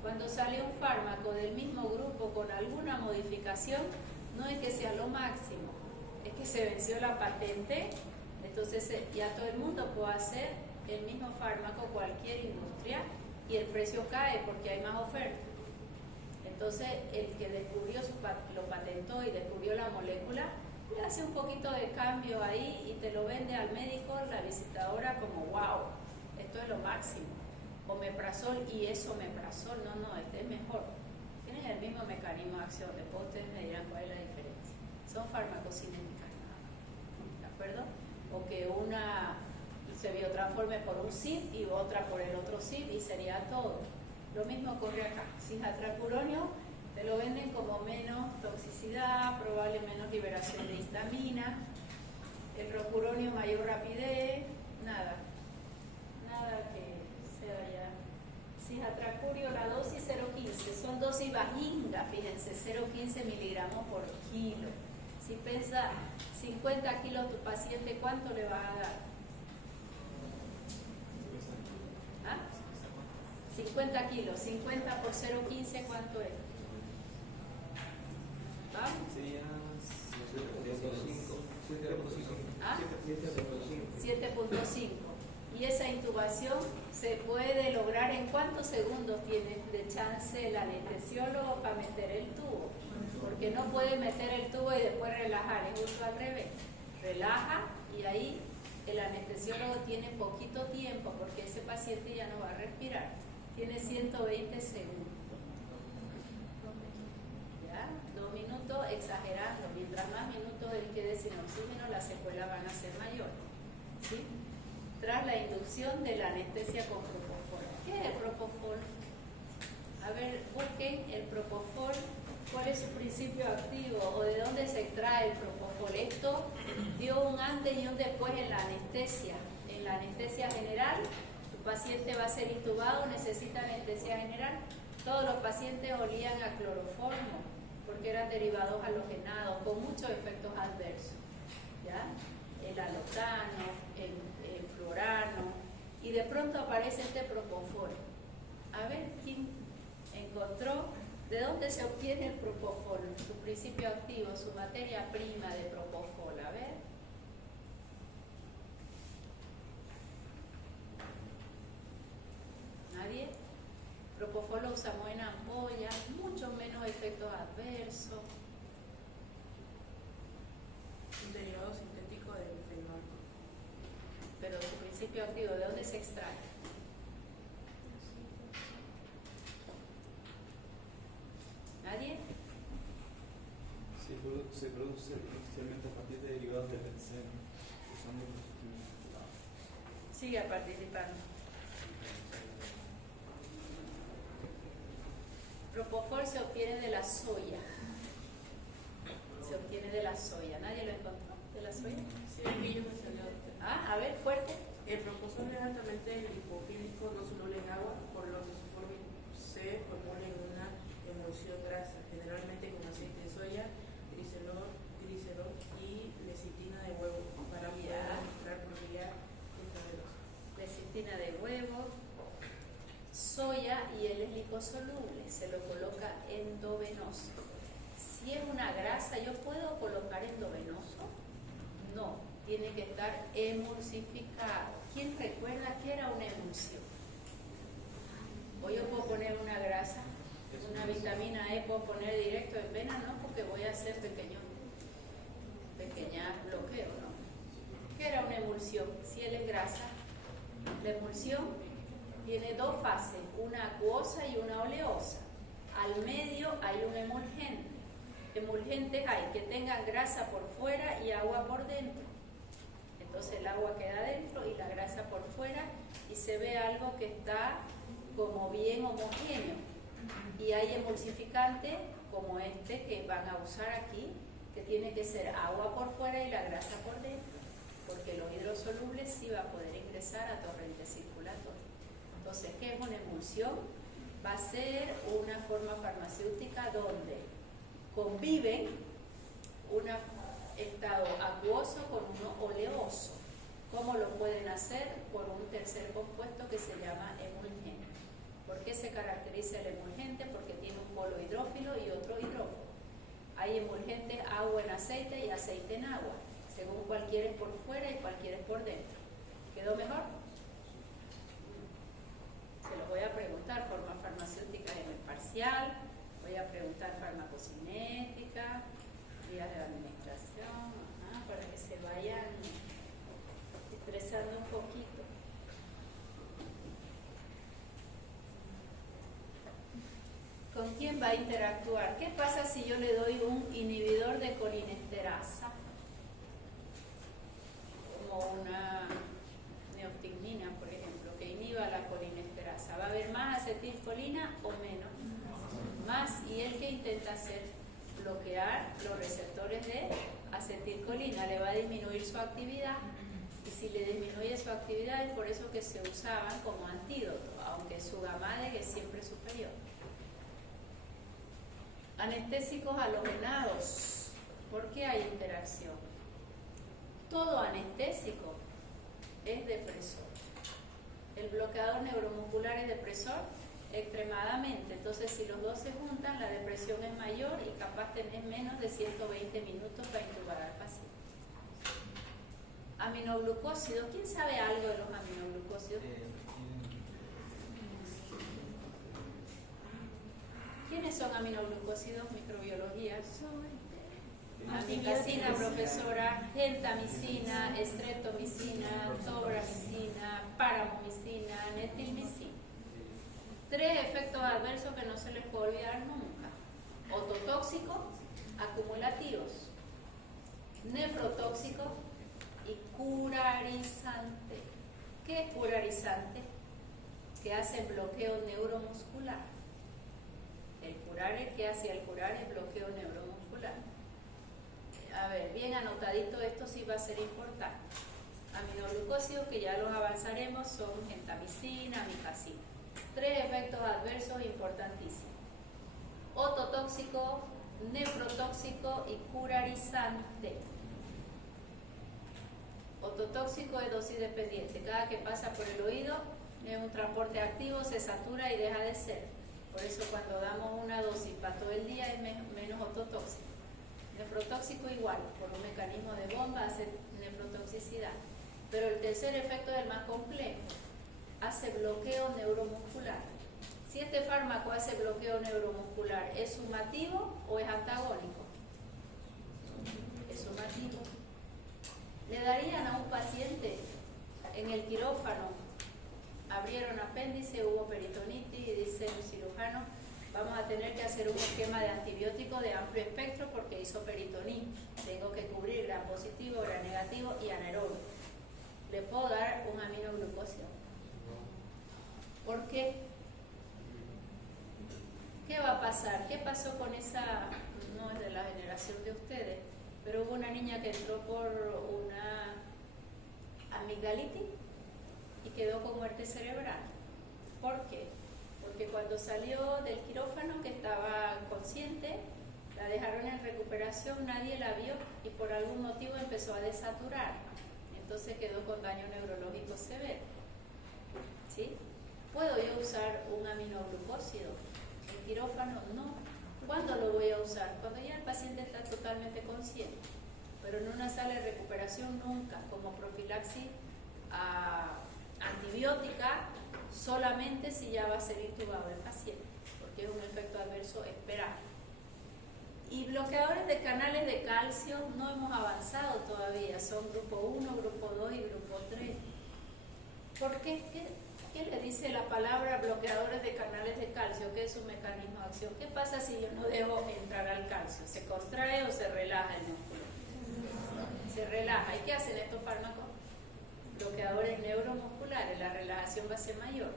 Cuando sale un fármaco del mismo grupo con alguna modificación, no es que sea lo máximo, es que se venció la patente, entonces ya todo el mundo puede hacer el mismo fármaco, cualquier industria, y el precio cae porque hay más oferta. Entonces, el que descubrió lo patentó y descubrió la molécula, le hace un poquito de cambio ahí y te lo vende al médico, la visitadora, como wow, esto es lo máximo. Omeprazol y esomeprazol, no, este es mejor. Tienen el mismo mecanismo de acción, después ustedes me dirán cuál es la diferencia. Son farmacocinéticas, ¿de acuerdo? O que una se biotransforme por un CID y otra por el otro CID y sería todo. Lo mismo ocurre acá. Cisatracuronio Te lo venden como menos toxicidad, probable menos liberación de histamina, el rocuronio mayor rapidez, nada que sea ya. Cisatracurio, la dosis 0,15, son dosis bajingas, fíjense, 0,15 miligramos por kilo. Si pesa 50 kilos tu paciente, ¿cuánto le va a dar? ¿Ah? 50 kilos, 50 por 0,15, ¿cuánto es? ¿Vamos? Sería 7.5. ¿Ah? 7.5. 7.5. Y esa intubación se puede lograr en cuántos segundos tiene de chance el anestesiólogo para meter el tubo. Porque no puede meter el tubo y después relajar, es justo al revés. Relaja y ahí el anestesiólogo tiene poquito tiempo porque ese paciente ya no va a respirar. Tiene 120 segundos. ¿Ya? 2 minutos exagerando. Mientras más minutos él quede sin oxígeno, las secuelas van a ser mayores. ¿Sí? Tras la inducción de la anestesia con propofol. ¿Qué es el propofol? A ver, busquen el propofol. ¿Cuál es su principio activo o de dónde se extrae el propofol? Esto dio un antes y un después en la anestesia. En la anestesia general, tu paciente va a ser intubado, necesita anestesia general. Todos los pacientes olían a cloroformo porque eran derivados halogenados con muchos efectos adversos. ¿Ya? El alotano, el fluorano, y de pronto aparece este propofol. A ver, ¿quién encontró? ¿De dónde se obtiene el propofol? Su principio activo, su materia prima de propofol. A ver. ¿Nadie? Propofol lo usamos en ampollas, mucho menos efectos adversos. Un derivado sintético del fenol. Pero su principio activo, ¿de dónde se extrae? ¿Nadie? Se produce inicialmente a partir de derivados de benceno, que son de los Sigue participando. Propofol se obtiene de la soya. Se obtiene de la soya. ¿Nadie lo encontró? ¿De la soya? Sí, aquí yo mencioné usted. Ah, a ver, fuerte. El propofol es altamente lipofílico, no soluble en agua, por lo que se formula en una emulsión grasa, generalmente con aceite de soya, glicerol y lecitina de huevo, para poder administrar por vía intravenosa. Lecitina de huevo, soya, y él es liposoluble, se lo coloca endovenoso. Si es una grasa, ¿yo puedo colocar endovenoso? No, tiene que estar emulsificado. ¿Quién recuerda qué era una emulsión? O yo puedo poner una grasa, una vitamina E, puedo poner directo en vena, no, porque voy a hacer pequeños bloqueos, ¿no? ¿Qué era una emulsión? Si él es grasa, la emulsión tiene dos fases, una acuosa y una oleosa. Al medio hay un emulgente. Emulgentes hay que tengan grasa por fuera y agua por dentro. Entonces el agua queda dentro y la grasa por fuera y se ve algo que está como bien homogéneo. Y hay emulsificantes como este que van a usar aquí, que tiene que ser agua por fuera y la grasa por dentro, porque los hidrosolubles sí va a poder ingresar a torrente circulatorio. Entonces, ¿qué es una emulsión? Va a ser una forma farmacéutica donde conviven un estado acuoso con uno oleoso. ¿Cómo lo pueden hacer? Por un tercer compuesto que se llama emulgente. ¿Por qué se caracteriza el emulgente? Porque tiene un polo hidrófilo y otro hidrófobo. Hay emulgentes agua en aceite y aceite en agua, según cuál quieres por fuera y cuál quieres por dentro. ¿Quedó mejor? Se los voy a preguntar, formas farmacéuticas en el parcial, voy a preguntar farmacocinética, vías de administración, para que se vayan estresando un poquito. ¿Con quién va a interactuar? ¿Qué pasa si yo le doy un inhibidor de colinesterasa? Como una neostigmina, por ejemplo, que inhiba la colinesterasa. ¿Va a haber más acetilcolina o menos? más, ¿y él qué intenta hacer? Bloquear los receptores de acetilcolina, le va a disminuir su actividad, y si le disminuye su actividad es por eso que se usaban como antídoto, aunque su gamma es siempre superior. Anestésicos halogenados, ¿por qué hay interacción? Todo anestésico es depresor. El bloqueador neuromuscular es depresor extremadamente, entonces si los dos se juntan la depresión es mayor y capaz tenés menos de 120 minutos para intubar al paciente. Aminoglucósidos, ¿quién sabe algo de los aminoglucósidos? ¿Quiénes son aminoglucósidos? Microbiología. Amigdacina, profesora, gentamicina, streptomicina, tobramicina, paramomicina, netilmicina. 3 efectos adversos que no se les puede olvidar nunca. Ototóxicos, acumulativos, nefrotóxicos y curarizante. ¿Qué es curarizante? Que hace bloqueo neuromuscular. El curare, ¿qué hace? El curare es bloqueo neuromuscular. A ver, bien anotadito, esto sí va a ser importante. Aminoglucósidos, que ya los avanzaremos, son gentamicina, amigdacina. 3 efectos adversos importantísimos. Ototóxico, nefrotóxico y curarizante. Ototóxico es dosis dependiente. Cada que pasa por el oído es un transporte activo, se satura y deja de ser. Por eso cuando damos una dosis para todo el día es menos ototóxico. Nefrotóxico igual, por un mecanismo de bomba hace nefrotoxicidad. Pero el tercer efecto es el más complejo. Hace bloqueo neuromuscular. Si este fármaco hace bloqueo neuromuscular, ¿es sumativo o es antagónico? Es sumativo. Le darían a un paciente en el quirófano, abrieron apéndice, hubo peritonitis y dice el cirujano, vamos a tener que hacer un esquema de antibiótico de amplio espectro porque hizo peritonitis. Tengo que cubrir gram positivo, gram negativo y anaeróbico. ¿Le puedo dar un aminoglucósido? ¿Por qué? ¿Qué va a pasar? ¿Qué pasó con esa, no es de la generación de ustedes, pero hubo una niña que entró por una amigdalitis y quedó con muerte cerebral? ¿Por qué? Porque cuando salió del quirófano, que estaba consciente, la dejaron en recuperación, nadie la vio y por algún motivo empezó a desaturar. Entonces quedó con daño neurológico severo. ¿Sí? ¿Puedo yo usar un aminoglucósido? ¿En quirófano? No. ¿Cuándo lo voy a usar? Cuando ya el paciente está totalmente consciente. Pero en una sala de recuperación nunca, como profilaxis antibiótica, solamente si ya va a ser intubado el paciente, porque es un efecto adverso esperado. Y bloqueadores de canales de calcio no hemos avanzado todavía, son grupo 1, grupo 2 y grupo 3. ¿Por qué? ¿Qué le dice la palabra bloqueadores de canales de calcio? ¿Qué es su mecanismo de acción? ¿Qué pasa si yo no dejo entrar al calcio? ¿Se contrae o se relaja el músculo? Se relaja. ¿Y qué hacen estos fármacos? Bloqueadores neuromusculares, la relajación va a ser mayor.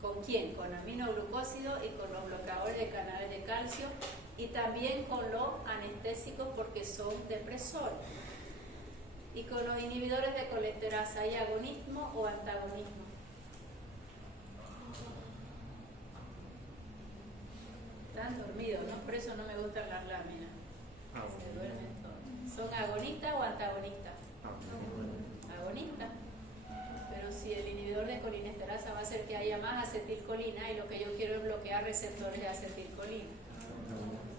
¿Con quién? Con aminoglucósidos y con los bloqueadores de canales de calcio y también con los anestésicos porque son depresores. Y con los inhibidores de colesterasa, ¿hay agonismo o antagonismo? Están dormidos, ¿no? Por eso no me gustan las láminas. Se duermen todos. ¿Son agonistas o antagonistas? Agonistas. Pero si el inhibidor de colinesterasa va a hacer que haya más acetilcolina y lo que yo quiero es bloquear receptores de acetilcolina.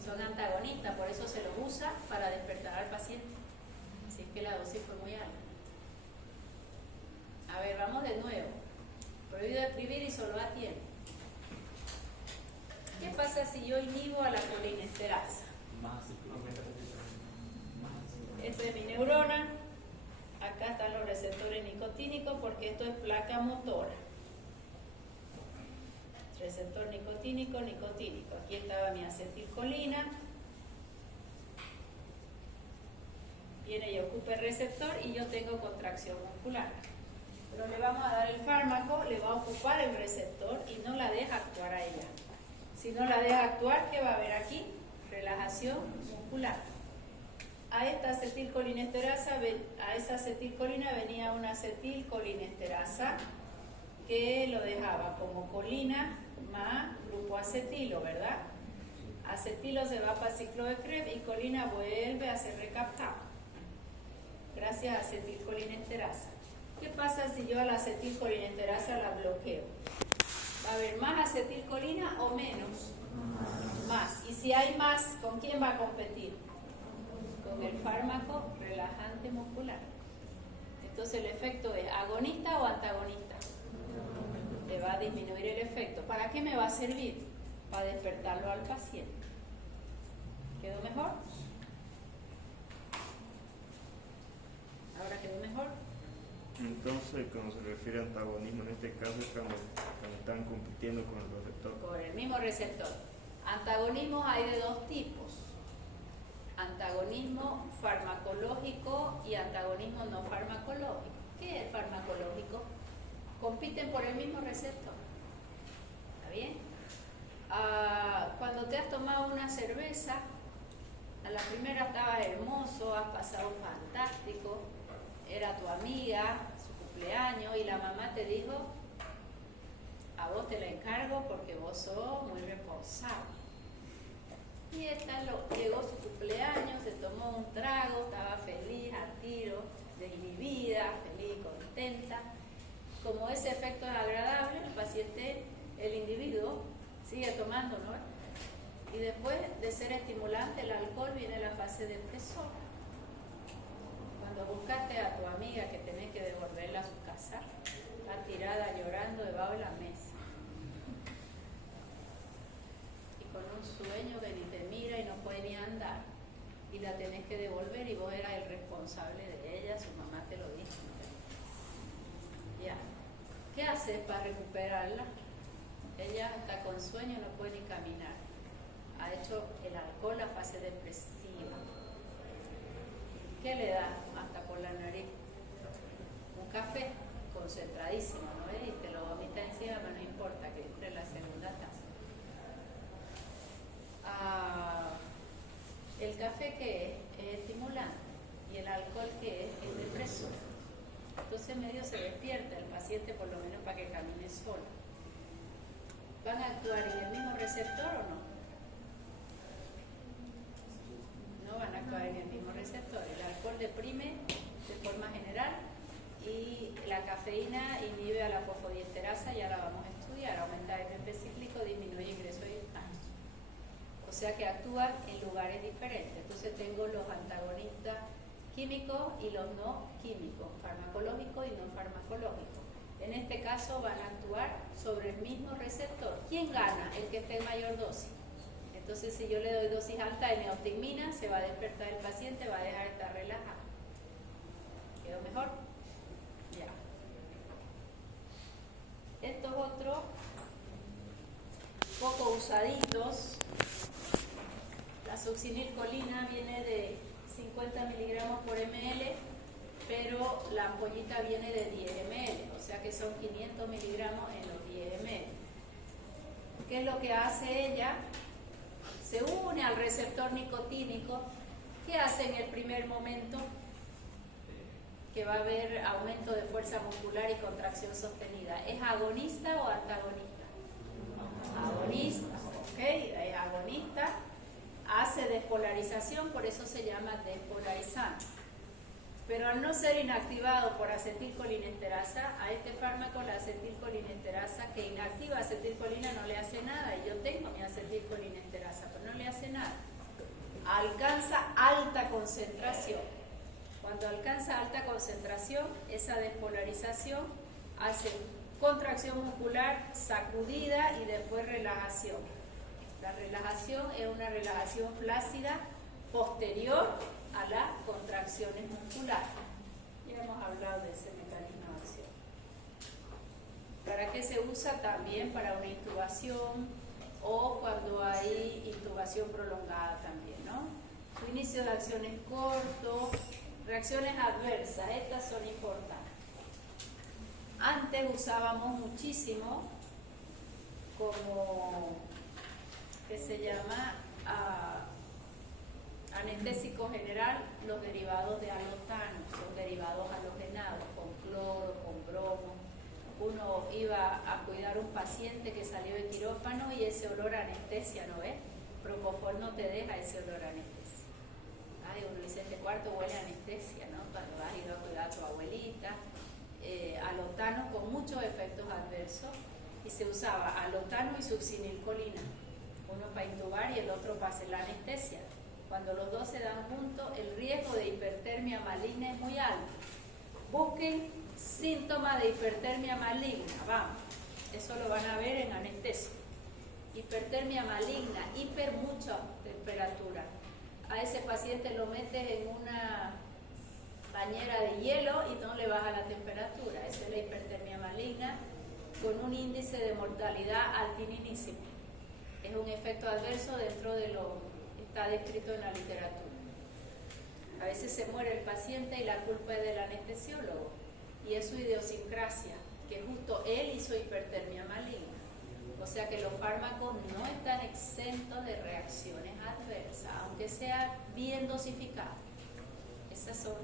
Son antagonistas, por eso se los usa para despertar al paciente. Así que la dosis fue muy alta. A ver, vamos de nuevo. Prohibido escribir y solo a tiempo. ¿Qué pasa si yo inhibo a la colinesterasa? Esto es mi neurona. Acá están los receptores nicotínicos porque esto es placa motora. Receptor nicotínico, nicotínico. Aquí estaba mi acetilcolina. Viene y ocupa el receptor y yo tengo contracción muscular. Pero le vamos a dar el fármaco, le va a ocupar el receptor y no la deja actuar a ella. Si no la deja actuar, ¿qué va a haber aquí? Relajación muscular. A esta acetilcolinesterasa, a esa acetilcolina venía una acetilcolinesterasa que lo dejaba como colina más grupo acetilo, ¿verdad? Acetilo se va para ciclo de Krebs y colina vuelve a ser recaptado. Gracias a acetilcolinesterasa. ¿Qué pasa si yo a la acetilcolinesterasa la bloqueo? ¿Va a haber más acetilcolina o menos? Más. Y si hay más, ¿con quién va a competir? Con el fármaco relajante muscular. Entonces el efecto es agonista o antagonista. Le va a disminuir el efecto. ¿Para qué me va a servir? Para despertarlo al paciente. ¿Quedó mejor? ¿Ahora quedó mejor? Entonces, cuando se refiere a antagonismo, en este caso es cuando están compitiendo con el receptor. Con el mismo receptor. Antagonismos hay de dos tipos. Antagonismo farmacológico y antagonismo no farmacológico. ¿Qué es el farmacológico? Compiten por el mismo receptor. ¿Está bien? Cuando te has tomado una cerveza, a la primera estabas hermoso, has pasado fantástico, era tu amiga, su cumpleaños, y la mamá te dijo, a vos te la encargo porque vos sos muy responsable. Y esta llegó su cumpleaños, se tomó un trago, estaba feliz, a tiro, desinhibida, feliz, contenta. Como ese efecto es agradable, el paciente, el individuo, sigue tomando, ¿no? Y después de ser estimulante el alcohol viene la fase depresora. Cuando buscaste a tu amiga que tenés que devolverla a su casa, está tirada llorando debajo de la mesa. Y con un sueño que ni te mira y no puede ni andar. Y la tenés que devolver y vos eras el responsable de ella, su mamá te lo dijo. Ya. ¿Qué haces para recuperarla? Ella está con sueño, no puede ni caminar. Ha hecho el alcohol la fase depresiva. ¿Qué le da? Hasta por la nariz. Un café concentradísimo, ¿no ves? Y te lo vomita encima, pero no importa, que entre la segunda taza. ¿El café qué es? Es estimulante. ¿Y el alcohol qué es? Es depresor. Entonces medio se despierta el paciente, por lo menos para que camine solo. ¿Van a actuar en el mismo receptor o no? No van a actuar en el mismo receptor. El alcohol deprime de forma general y la cafeína inhibe a la fosfodiesterasa, ya la vamos a estudiar, aumenta el PP cíclico, disminuye ingreso de sustancias. O sea que actúan en lugares diferentes. Entonces tengo los antagonistas químicos y los no químicos, farmacológicos y no farmacológicos. En este caso van a actuar sobre el mismo receptor. ¿Quién gana? El que esté en mayor dosis. Entonces, si yo le doy dosis alta de neostigmina, se va a despertar el paciente, va a dejar de estar relajado. ¿Quedó mejor? Ya. Estos otros, poco usaditos. La succinilcolina viene de 50 miligramos por ml, pero la ampollita viene de 10 ml, o sea que son 500 miligramos en los 10 ml. ¿Qué es lo que hace ella? Se une al receptor nicotínico. ¿Qué hace en el primer momento? Que va a haber aumento de fuerza muscular y contracción sostenida. ¿Es agonista o antagonista? Agonista, ¿ok? Es agonista. Hace despolarización, por eso se llama despolarizante. Pero al no ser inactivado por acetilcolinesterasa, a este fármaco la acetilcolinesterasa que inactiva acetilcolina no le hace nada. Y yo tengo mi acetilcolinesterasa, pero no le hace nada. Alcanza alta concentración. Cuando alcanza alta concentración, esa despolarización hace contracción muscular, sacudida y después relajación. La relajación es una relajación flácida posterior a las contracciones musculares. Ya hemos hablado de ese mecanismo de acción. ¿Para qué se usa? También para una intubación o cuando hay intubación prolongada también, ¿no? Su inicio de acción es corto, reacciones adversas, estas son importantes. Antes usábamos muchísimo como que se llama anestésico general, los derivados de alotano, son derivados halogenados, con cloro, con bromo. Uno iba a cuidar un paciente que salió de quirófano y ese olor a anestesia, ¿no ves? Propofol no te deja ese olor a anestesia. Ay, uno dice, este cuarto huele a anestesia, ¿no? Cuando has ido a cuidar a tu abuelita. Alotano con muchos efectos adversos, y se usaba alotano y succinilcolina, uno para intubar y el otro para hacer la anestesia. Cuando los dos se dan juntos, el riesgo de hipertermia maligna es muy alto. Busquen síntomas de hipertermia maligna, vamos, eso lo van a ver en anestesia. Hipertermia maligna, hiper mucha temperatura. A ese paciente lo metes en una bañera de hielo y no le baja la temperatura. Esa es la hipertermia maligna, con un índice de mortalidad altinísimo. Es un efecto adverso dentro de lo que está descrito en la literatura. A veces se muere el paciente y la culpa es del anestesiólogo, y es su idiosincrasia, que justo él hizo hipertermia maligna. O sea que los fármacos no están exentos de reacciones adversas, aunque sea bien dosificado.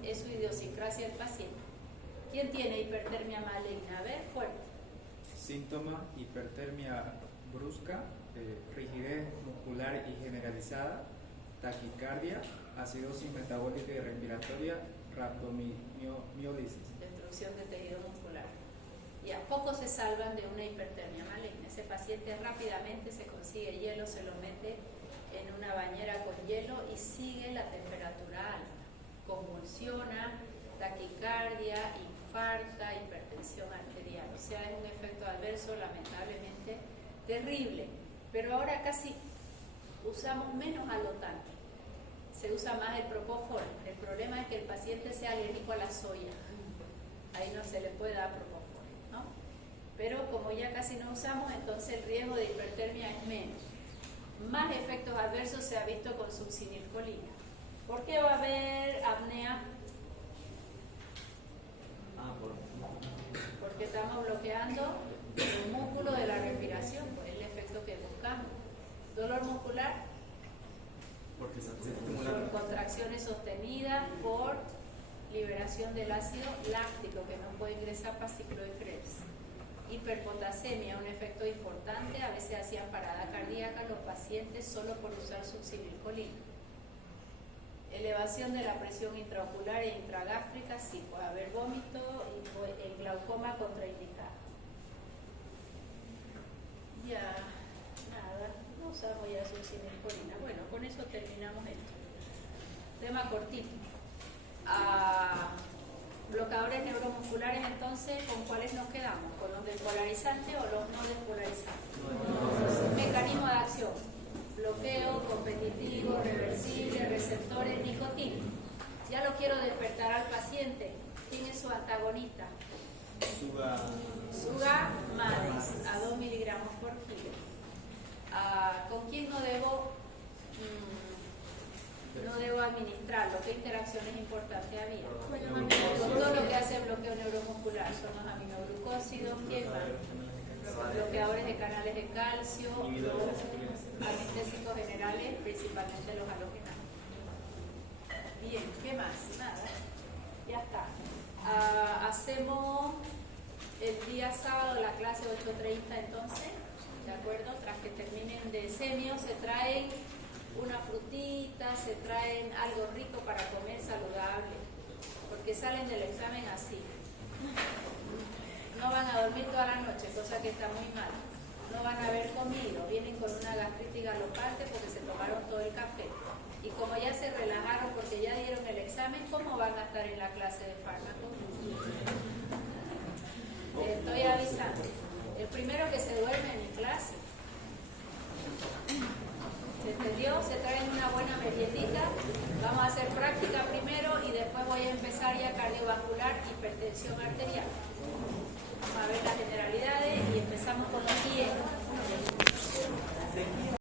Es su idiosincrasia del paciente. ¿Quién tiene hipertermia maligna? A ver, fuerte. Síntoma: hipertermia brusca, rigidez muscular y generalizada, taquicardia, acidosis metabólica y respiratoria, rhabdomiólisis. Destrucción de tejido muscular. Y a poco se salvan de una hipertermia maligna. Ese paciente rápidamente se consigue hielo, se lo mete en una bañera con hielo y sigue la temperatura alta. Convulsiona, taquicardia, infarta, hipertensión arterial. O sea, es un efecto adverso lamentablemente terrible. Pero ahora casi usamos menos alotano. Se usa más el propofol. El problema es que el paciente sea alérgico a la soya. Ahí no se le puede dar propofol, ¿no? Pero como ya casi no usamos, entonces el riesgo de hipertermia es menos. Más efectos adversos se ha visto con succinilcolina. ¿Por qué va a haber apnea? Porque estamos bloqueando el músculo de la respiración, pues es el efecto que buscamos. Dolor muscular, Porque se por contracciones sostenidas, por liberación del ácido láctico que no puede ingresar para ciclo de Krebs. Hiperpotasemia, un efecto importante, a veces hacían parada cardíaca los pacientes solo por usar succinilcolina. Elevación de la presión intraocular e intragástrica, sí, puede haber vómito y el glaucoma contraindicado. Ya, nada, no usamos ya succinilcolina. Bueno, con eso terminamos esto. Tema cortito. Bloqueadores neuromusculares, entonces, ¿con cuáles nos quedamos? ¿Con los despolarizantes o los no despolarizantes? Mecanismo de acción: bloqueo, competitivo, reversible, receptores, nicotina. Ya lo quiero despertar al paciente. ¿Quién es su antagonista? Sugammadex, a 2 miligramos por kilo. ¿Con quién no debo administrarlo? ¿Qué interacciones importantes había? Con todo lo que hace bloqueo neuromuscular. Son los aminoglucósidos. ¿Quién más? Bloqueadores de canales de calcio, los anestésicos generales, principalmente los halogenados. Bien, ¿qué más? Nada, ya está. Hacemos el día sábado la clase 8:30 entonces, ¿de acuerdo? Tras que terminen de semio se traen una frutita, se traen algo rico para comer saludable, porque salen del examen así. No van a dormir toda la noche, cosa que está muy mal. No van a haber comido, vienen con una gastritis galopante porque se tomaron todo el café. Y como ya se relajaron porque ya dieron el examen, ¿cómo van a estar en la clase de fármacos? Estoy avisando. El primero que se duerme en mi clase. ¿Se entendió? Se traen una buena meriendita. Vamos a hacer práctica primero y después voy a empezar ya cardiovascular, hipertensión arterial. Vamos a ver las generalidades y empezamos con los 10.